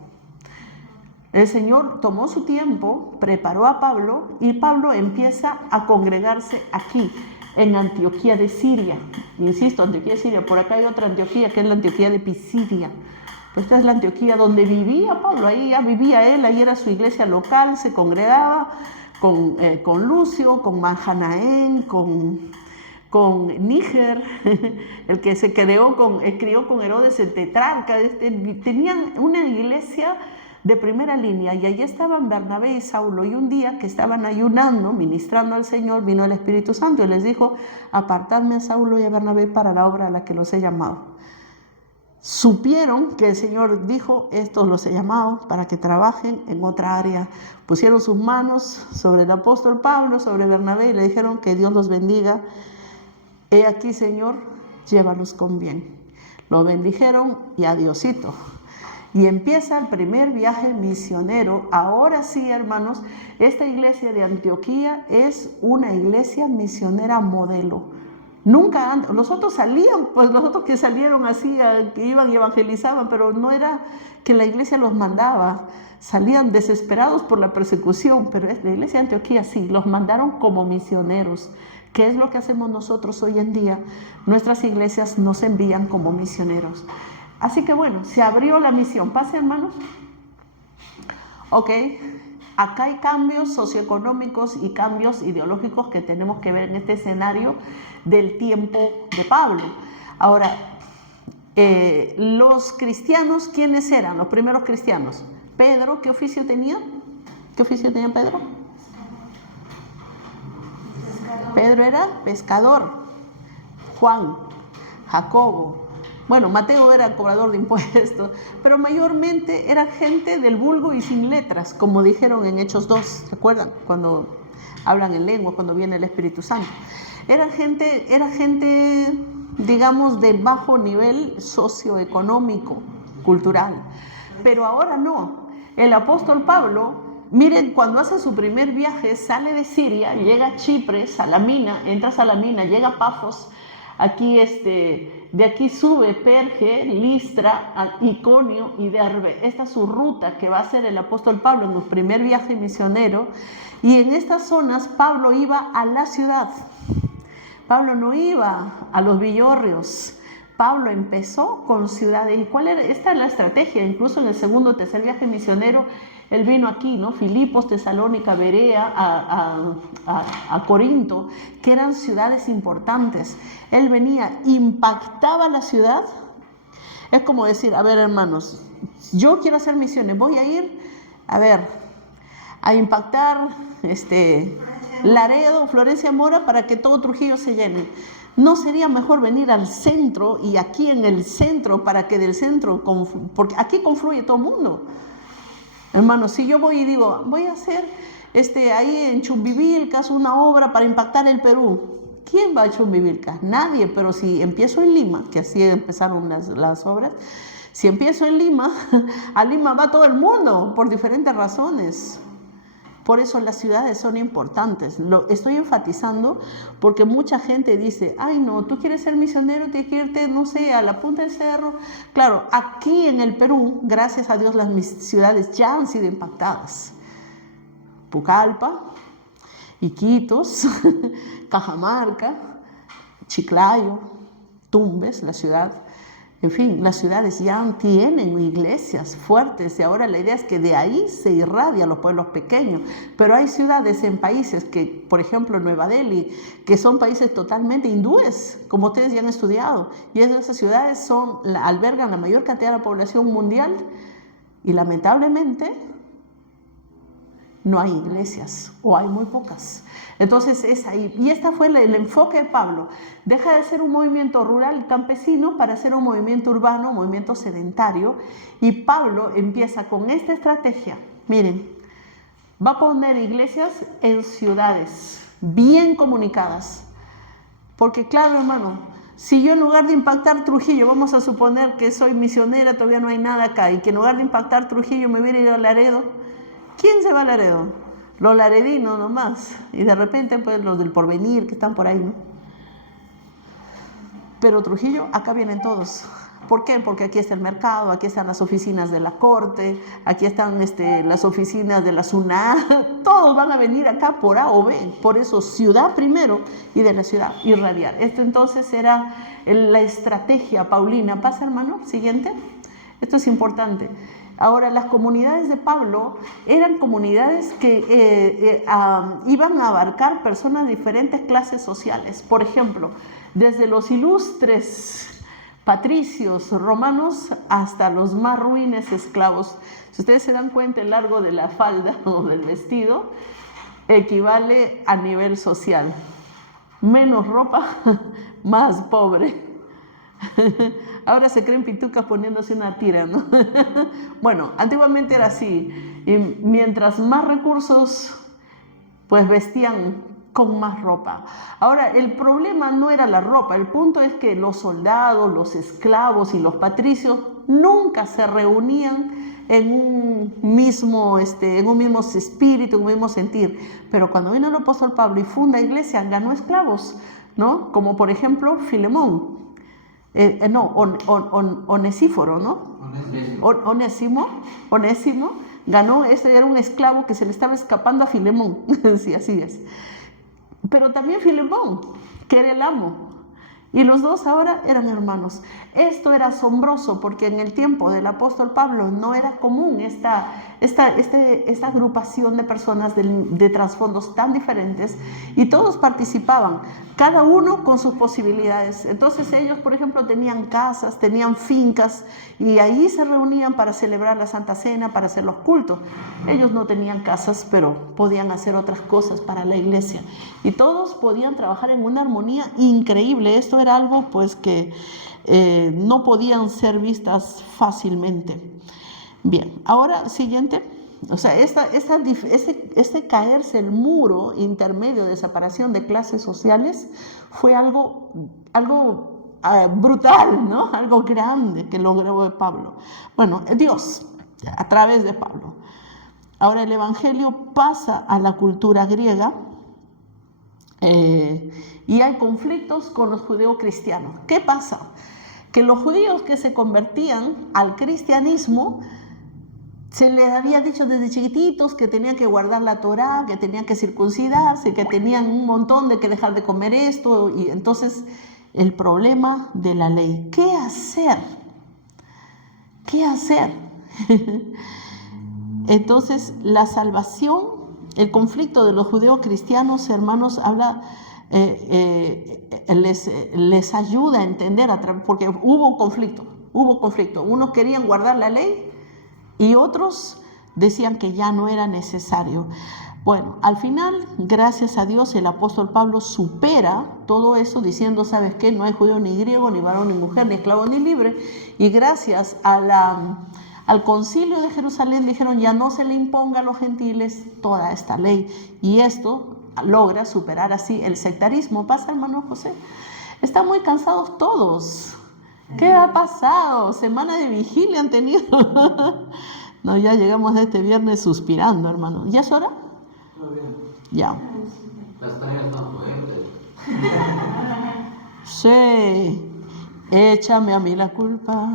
El Señor tomó su tiempo, preparó a Pablo, y Pablo empieza a congregarse aquí, en Antioquía de Siria. Insisto, Antioquía de Siria. Por acá hay otra Antioquía, que es la Antioquía de Pisidia. Esta es la Antioquía donde vivía Pablo, ahí ya vivía él, ahí era su iglesia local, se congregaba con Lucio, con Mahanaén, con Níger, el que se crió con Herodes el tetrarca. Tenían una iglesia de primera línea, y allí estaban Bernabé y Saulo, y un día que estaban ayunando, ministrando al Señor, vino el Espíritu Santo y les dijo, apartadme a Saulo y a Bernabé para la obra a la que los he llamado. Supieron que el Señor dijo, estos los he llamado para que trabajen en otra área. Pusieron sus manos sobre el apóstol Pablo, sobre Bernabé, y le dijeron, que Dios los bendiga. He aquí, Señor, llévalos con bien. Lo bendijeron y adiosito. Y empieza el primer viaje misionero. Ahora sí, hermanos, esta iglesia de Antioquía es una iglesia misionera modelo. Nunca antes, los otros salían, pues los otros que salieron así, que iban y evangelizaban, pero no era que la iglesia los mandaba, salían desesperados por la persecución, pero la iglesia de Antioquía sí, los mandaron como misioneros. ¿Qué es lo que hacemos nosotros hoy en día? Nuestras iglesias nos envían como misioneros. Así que bueno, se abrió la misión. Pase, hermanos. Ok, acá hay cambios socioeconómicos y cambios ideológicos que tenemos que ver en este escenario del tiempo de Pablo. Ahora, los cristianos, ¿quiénes eran los primeros cristianos? Pedro, ¿qué oficio tenía? ¿Qué oficio tenía Pedro? Pedro era pescador. Juan, Jacobo. Bueno, Mateo era cobrador de impuestos, pero mayormente era gente del vulgo y sin letras, como dijeron en Hechos 2, ¿se acuerdan? Cuando hablan en lengua, cuando viene el Espíritu Santo. Era gente, digamos, de bajo nivel socioeconómico, cultural. Pero ahora no. El apóstol Pablo, miren, cuando hace su primer viaje, sale de Siria, llega a Chipre, Salamina, entra a Salamina, llega a Pafos, aquí de aquí sube Perge, Listra, Iconio y Derbe. Esta es su ruta que va a hacer el apóstol Pablo en su primer viaje misionero. Y en estas zonas Pablo iba a la ciudad. Pablo no iba a los villorrios. Pablo empezó con ciudades. ¿Y cuál era? Esta es la estrategia. Incluso en el segundo o tercer viaje misionero, él vino aquí, ¿no? Filipos, Tesalónica, Berea, a Corinto, que eran ciudades importantes. Él venía, impactaba la ciudad. Es como decir, a ver, hermanos, yo quiero hacer misiones, voy a ir, a impactar Laredo, Florencia Mora, para que todo Trujillo se llene. ¿No sería mejor venir al centro y aquí en el centro, para que del centro, porque aquí confluye todo el mundo? Hermanos, si yo voy y digo, voy a hacer ahí en Chumbivilcas una obra para impactar el Perú. ¿Quién va a Chumbivilcas? Nadie, pero si empiezo en Lima, que así empezaron las obras, si empiezo en Lima, a Lima va todo el mundo por diferentes razones. Por eso las ciudades son importantes. Lo estoy enfatizando porque mucha gente dice, ay no, tú quieres ser misionero, tienes que irte, no sé, a la punta del cerro. Claro, aquí en el Perú, gracias a Dios, las ciudades ya han sido impactadas. Pucallpa, Iquitos, Cajamarca, Chiclayo, Tumbes, la ciudad. En fin, las ciudades ya tienen iglesias fuertes y ahora la idea es que de ahí se irradia a los pueblos pequeños. Pero hay ciudades en países que, por ejemplo, Nueva Delhi, que son países totalmente hindúes, como ustedes ya han estudiado. Y esas ciudades albergan la mayor cantidad de la población mundial y lamentablemente no hay iglesias o hay muy pocas. Entonces es ahí. Y este fue el enfoque de Pablo. Deja de ser un movimiento rural campesino para ser un movimiento urbano, un movimiento sedentario. Y Pablo empieza con esta estrategia. Miren, va a poner iglesias en ciudades bien comunicadas. Porque claro, hermano, si yo en lugar de impactar Trujillo, vamos a suponer que soy misionera, todavía no hay nada acá, y que en lugar de impactar Trujillo me hubiera ido a Laredo, ¿quién se va a Laredo? Los laredinos nomás, y de repente pues los del Porvenir que están por ahí, ¿no? Pero Trujillo, acá vienen todos. ¿Por qué? Porque aquí está el mercado, aquí están las oficinas de la corte, aquí están las oficinas de la SUNA, todos van a venir acá por A o B, por eso ciudad primero y de la ciudad irradiar. Esto entonces era la estrategia paulina. Pasa, hermano, siguiente. Esto es importante. Ahora, las comunidades de Pablo eran comunidades que iban a abarcar personas de diferentes clases sociales. Por ejemplo, desde los ilustres patricios romanos hasta los más ruines esclavos. Si ustedes se dan cuenta, el largo de la falda o del vestido equivale a nivel social. Menos ropa, más pobre. Ahora se creen pitucas poniéndose una tira, ¿no? Bueno, antiguamente era así. Y mientras más recursos, pues vestían con más ropa. Ahora, el problema no era la ropa. El punto es que los soldados, los esclavos y los patricios nunca se reunían en un mismo espíritu, en un mismo sentir. Pero cuando vino el apóstol Pablo y funda iglesia, ganó esclavos. ¿no? Como por ejemplo Filemón, Onesíforo, ¿no? Onésimo ganó, este era un esclavo que se le estaba escapando a Filemón, sí, así es. Pero también Filemón, que era el amo, y los dos ahora eran hermanos. Esto era asombroso porque en el tiempo del apóstol Pablo no era común esta agrupación de personas de trasfondos tan diferentes, y todos participaban, cada uno con sus posibilidades. Entonces ellos, por ejemplo, tenían casas, tenían fincas, y ahí se reunían para celebrar la Santa Cena, para hacer los cultos. Ellos no tenían casas, pero podían hacer otras cosas para la iglesia, y todos podían trabajar en una armonía increíble. Esto era algo pues que no podían ser vistas fácilmente. Bien, ahora siguiente. O sea, este caerse el muro intermedio de separación de clases sociales fue algo brutal, ¿no? Algo grande que logró Pablo. Bueno, Dios, a través de Pablo. Ahora el Evangelio pasa a la cultura griega, y hay conflictos con los judeocristianos. ¿Qué pasa? Que los judíos que se convertían al cristianismo, se les había dicho desde chiquititos que tenían que guardar la Torá, que tenían que circuncidarse, que tenían un montón de que dejar de comer esto, y entonces el problema de la ley. ¿Qué hacer? ¿Qué hacer? Entonces la salvación, el conflicto de los judeocristianos, hermanos, habla, les ayuda a entender, porque hubo conflicto. Unos querían guardar la ley y otros decían que ya no era necesario. Bueno, al final, gracias a Dios, el apóstol Pablo supera todo eso diciendo, ¿sabes qué? No hay judío ni griego, ni varón ni mujer, ni esclavo ni libre. Y gracias al concilio de Jerusalén dijeron, ya no se le imponga a los gentiles toda esta ley. Y esto logra superar así el sectarismo. ¿Pasa, hermano José? Están muy cansados todos. ¿Qué ha pasado? Semana de vigilia han tenido. No, ya llegamos este viernes suspirando, hermano. ¿Ya es hora? Ya. Las tareas están fuertes. Sí. Échame a mí la culpa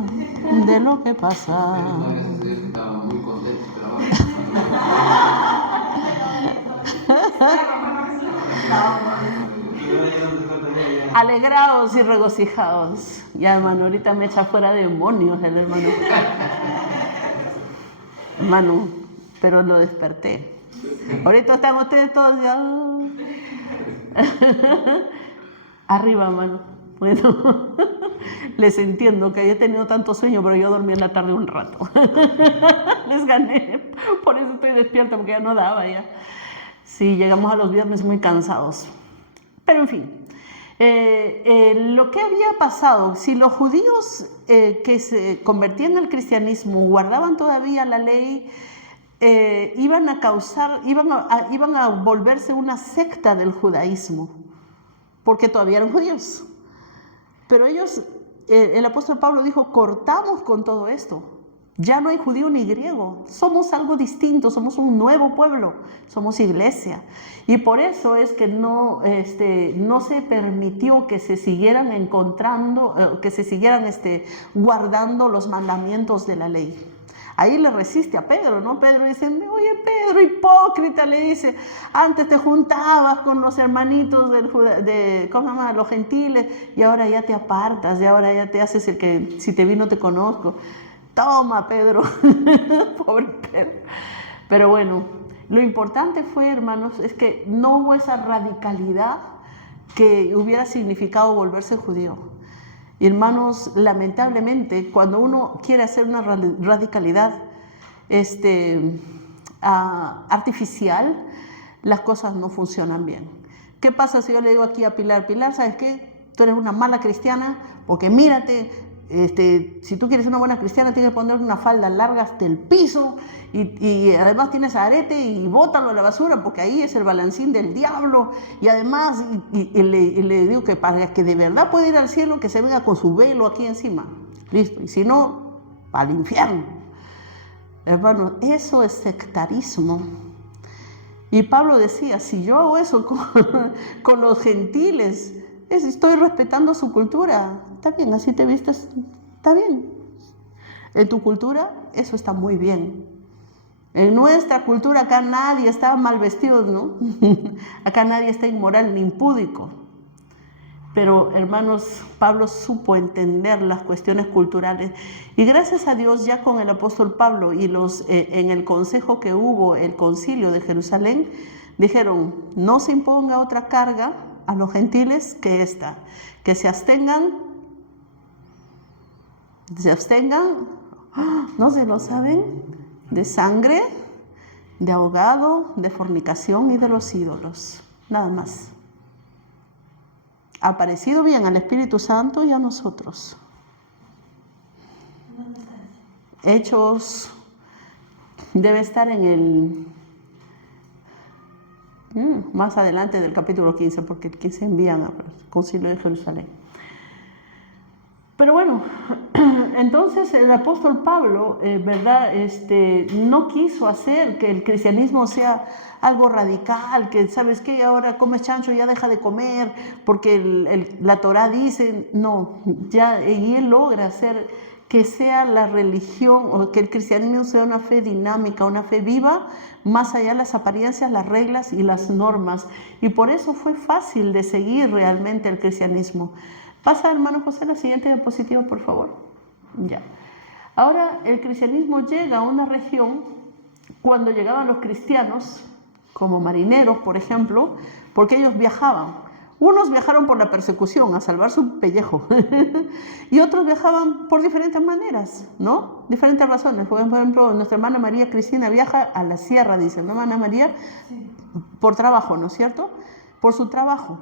de lo que pasa. Pero gracias a Dios que estaba muy contento, pero Alegraos y regocijaos. Ya, hermano, ahorita me echa fuera demonios el hermano. Hermano, pero lo desperté. Ahorita están ustedes todos ya. Arriba, hermano. Bueno, les entiendo que he tenido tanto sueño, pero yo dormí en la tarde un rato. Les gané. Por eso estoy despierta, porque ya no daba ya. Sí, llegamos a los viernes muy cansados. Pero en fin, lo que había pasado, si los judíos que se convertían al cristianismo guardaban todavía la ley, iban a volverse una secta del judaísmo, porque todavía eran judíos. Pero ellos, el apóstol Pablo dijo, cortamos con todo esto. Ya no hay judío ni griego. Somos algo distinto, somos un nuevo pueblo, somos iglesia. Y por eso es que no se permitió que se siguieran guardando los mandamientos de la ley. Ahí le resiste a Pedro, ¿no? Pedro dice, oye Pedro, hipócrita, le dice, antes te juntabas con los hermanitos los gentiles, y ahora ya te apartas, y ahora ya te haces el que si te vi no te conozco. Toma, Pedro, pobre Pedro. Pero bueno, lo importante fue, hermanos, es que no hubo esa radicalidad que hubiera significado volverse judío. Y hermanos, lamentablemente, cuando uno quiere hacer una radicalidad artificial, las cosas no funcionan bien. ¿Qué pasa si yo le digo aquí a Pilar, ¿sabes qué? Tú eres una mala cristiana porque mírate, si tú quieres ser una buena cristiana tienes que poner una falda larga hasta el piso y además tienes arete y bótalo a la basura porque ahí es el balancín del diablo, y además le digo que para que de verdad pueda ir al cielo que se venga con su velo aquí encima, listo, y si no, al infierno. Hermanos, eso es sectarismo. Y Pablo decía, si yo hago eso con los gentiles, Estoy respetando su cultura. Está bien, así te vistes, está bien. En tu cultura, eso está muy bien. En nuestra cultura acá nadie está mal vestido, ¿no? Acá nadie está inmoral ni impúdico. Pero, hermanos, Pablo supo entender las cuestiones culturales. Y gracias a Dios, ya con el apóstol Pablo y en el consejo que hubo, el concilio de Jerusalén, dijeron, no se imponga otra carga a los gentiles que esta, que se abstengan, ¿no se lo saben? De sangre, de ahogado, de fornicación y de los ídolos. Nada más. Ha parecido bien al Espíritu Santo y a nosotros. Hechos debe estar en el más adelante del capítulo 15, porque el 15 envían al concilio de Jerusalén. Pero bueno, entonces el apóstol Pablo, ¿verdad? No quiso hacer que el cristianismo sea algo radical, que sabes qué, ahora comes chancho, ya deja de comer, porque la Torá dice, no, ya, y él logra hacer que sea la religión, o que el cristianismo sea una fe dinámica, una fe viva, más allá de las apariencias, las reglas y las normas. Y por eso fue fácil de seguir realmente el cristianismo. Pasa, hermano José, la siguiente diapositiva, por favor. Ya. Ahora, el cristianismo llega a una región, cuando llegaban los cristianos, como marineros, por ejemplo, porque ellos viajaban. Unos viajaron por la persecución, a salvar su pellejo, y otros viajaban por diferentes maneras, ¿no? Diferentes razones. Por ejemplo, nuestra hermana María Cristina viaja a la sierra, dice, ¿no, hermana María? Sí. Por trabajo, ¿no es cierto? Por su trabajo,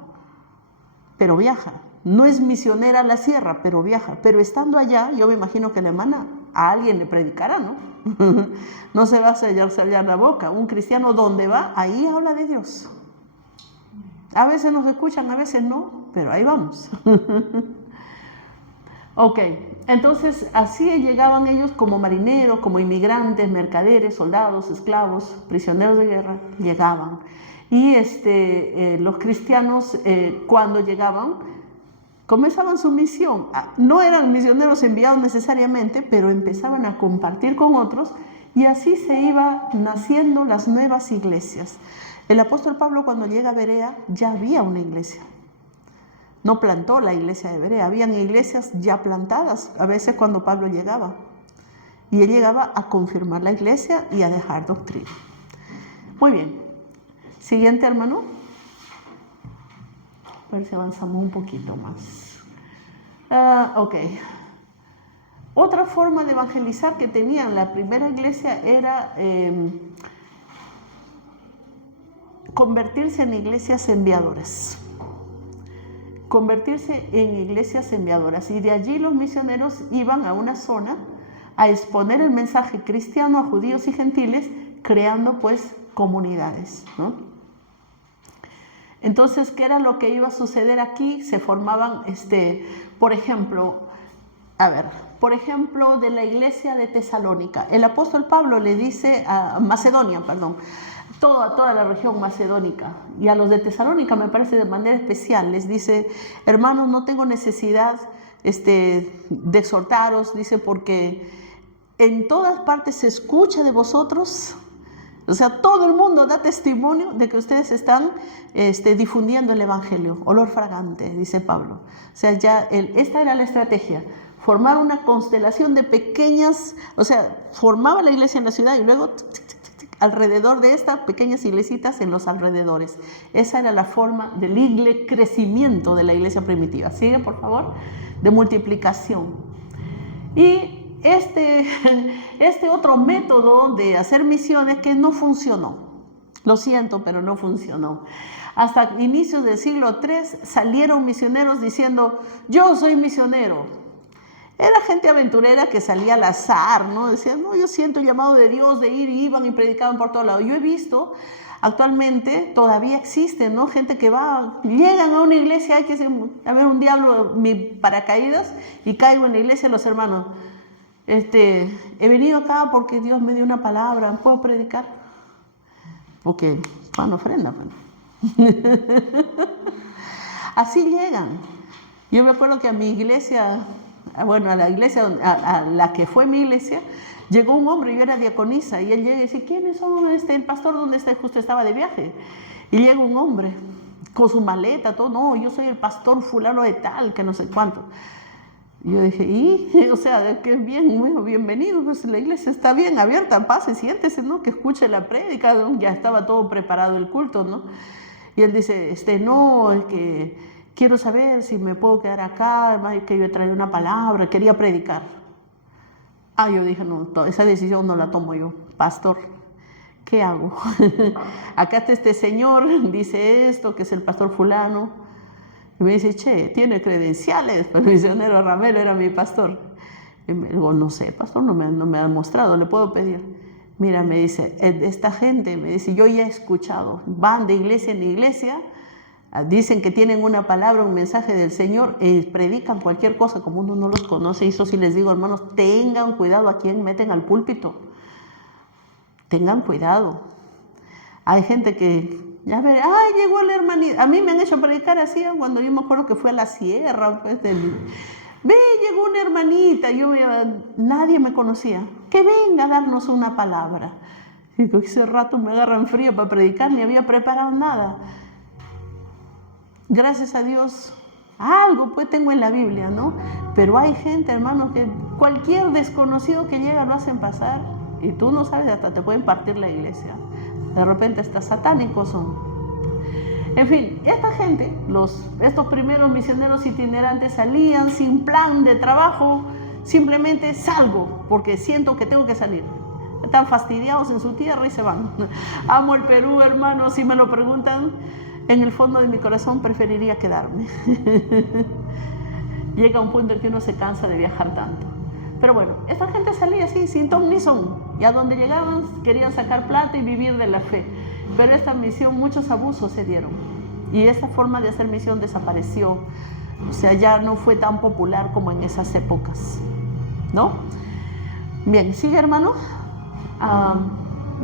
pero viaja. No es misionera a la sierra, pero viaja. Pero estando allá, yo me imagino que la hermana a alguien le predicará, ¿no? No se va a sellar la boca. Un cristiano donde va, ahí habla de Dios. A veces nos escuchan, a veces no, pero ahí vamos. Ok, entonces así llegaban ellos como marineros, como inmigrantes, mercaderes, soldados, esclavos, prisioneros de guerra, llegaban. Y los cristianos cuando llegaban, comenzaban su misión. No eran misioneros enviados necesariamente, pero empezaban a compartir con otros y así se iban naciendo las nuevas iglesias. El apóstol Pablo cuando llega a Berea ya había una iglesia. No plantó la iglesia de Berea, habían iglesias ya plantadas a veces cuando Pablo llegaba. Y él llegaba a confirmar la iglesia y a dejar doctrina. Muy bien. Siguiente, hermano. A ver si avanzamos un poquito más. Ok. Otra forma de evangelizar que tenían la primera iglesia era convertirse en iglesias enviadoras. Convertirse en iglesias enviadoras. Y de allí los misioneros iban a una zona a exponer el mensaje cristiano a judíos y gentiles, creando pues comunidades, ¿no? Entonces, ¿qué era lo que iba a suceder aquí? Se formaban, por ejemplo, de la iglesia de Tesalónica. El apóstol Pablo le dice a Macedonia, toda la región macedónica, y a los de Tesalónica me parece de manera especial, les dice, hermanos, no tengo necesidad de exhortaros, dice, porque en todas partes se escucha de vosotros. O sea, todo el mundo da testimonio de que ustedes están difundiendo el evangelio, olor fragante, dice Pablo. O sea, esta era la estrategia, formar una constelación de pequeñas, o sea, formaba la iglesia en la ciudad y luego alrededor de estas pequeñas iglesitas en los alrededores. Esa era la forma del crecimiento de la iglesia primitiva. Sigue, por favor, de multiplicación. Y este otro método de hacer misiones que no funcionó. Lo siento, pero no funcionó. Hasta inicios del siglo III salieron misioneros diciendo, yo soy misionero. Era gente aventurera que salía al azar, ¿no? Decían, no, yo siento el llamado de Dios de ir, y iban y predicaban por todos lados. Yo he visto, actualmente todavía existen, ¿no? Gente que llegan a una iglesia, hay que haber un diablo, mi paracaídas, y caigo en la iglesia, los hermanos. He venido acá porque Dios me dio una palabra, ¿puedo predicar? Porque pan ofrenda. Así llegan. Yo me acuerdo que a mi iglesia, bueno, a la iglesia, a la que fue mi iglesia, llegó un hombre, yo era diaconisa, y él llega y dice, ¿quiénes son? El pastor, ¿dónde está? Justo estaba de viaje. Y llega un hombre con su maleta, todo, no, yo soy el pastor fulano de tal, que no sé cuánto. Y yo dije, o sea, que bien, bueno, bienvenido, pues la iglesia está bien abierta, pase, siéntese, ¿no? Que escuche la prédica, ¿no? Ya estaba todo preparado el culto, ¿no? Y él dice, no, es que quiero saber si me puedo quedar acá, además que yo he traído una palabra, quería predicar. Yo dije, no, esa decisión no la tomo yo, pastor, ¿qué hago? Acá está este señor, dice esto, que es el pastor fulano. Y me dice, che, tiene credenciales, pero el misionero Ramelo era mi pastor. Y me digo, no sé, pastor, no me ha mostrado, le puedo pedir. Mira, me dice, esta gente, me dice, yo ya he escuchado, van de iglesia en iglesia, dicen que tienen una palabra, un mensaje del Señor y predican cualquier cosa como uno no los conoce. Y eso sí les digo, hermanos, tengan cuidado a quién meten al púlpito. Tengan cuidado. Hay gente que, ya ven, llegó la hermanita. A mí me han hecho predicar así cuando yo me acuerdo que fue a la sierra, pues, llegó una hermanita, nadie me conocía, que venga a darnos una palabra. Y ese rato me agarran frío para predicar, ni había preparado nada. Gracias a Dios, algo pues tengo en la Biblia, ¿no? Pero hay gente, hermano, que cualquier desconocido que llega lo hacen pasar y tú no sabes, hasta te pueden partir la iglesia. De repente hasta satánicos son. En fin, esta gente, estos primeros misioneros itinerantes salían sin plan de trabajo, simplemente salgo porque siento que tengo que salir. Están fastidiados en su tierra y se van. Amo el Perú, hermano, si me lo preguntan. En el fondo de mi corazón preferiría quedarme. Llega un punto en que uno se cansa de viajar tanto. Pero bueno, esta gente salía así, sin ton ni son. Y a donde llegaban querían sacar plata y vivir de la fe. Pero esta misión, muchos abusos se dieron. Y esta forma de hacer misión desapareció. O sea, ya no fue tan popular como en esas épocas, ¿no? Bien, ¿sigue, hermano?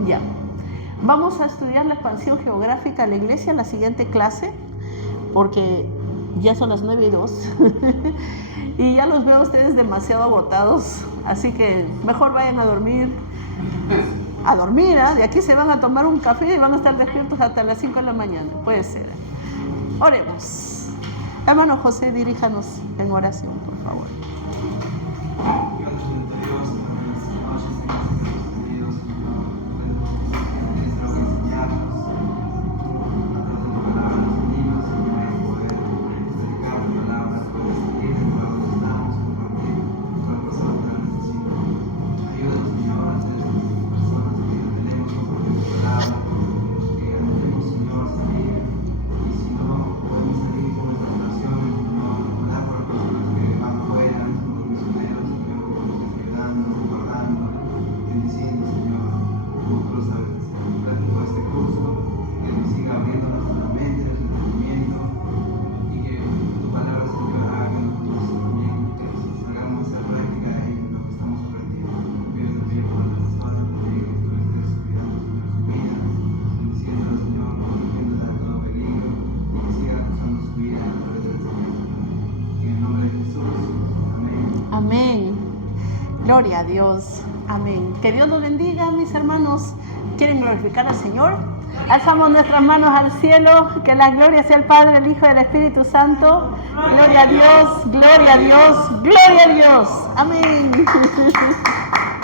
Ya. Vamos a estudiar la expansión geográfica de la iglesia en la siguiente clase, porque ya son las 9:02 y ya los veo a ustedes demasiado agotados, así que mejor vayan a dormir. De aquí se van a tomar un café y van a estar despiertos hasta las 5 de la mañana, puede ser. Oremos. Hermano José, diríjanos en oración, por favor. Gloria a Dios. Amén. Que Dios los bendiga, mis hermanos. ¿Quieren glorificar al Señor? Alzamos nuestras manos al cielo. Que la gloria sea el Padre, el Hijo y el Espíritu Santo. Gloria a Dios, gloria a Dios, gloria a Dios. Amén.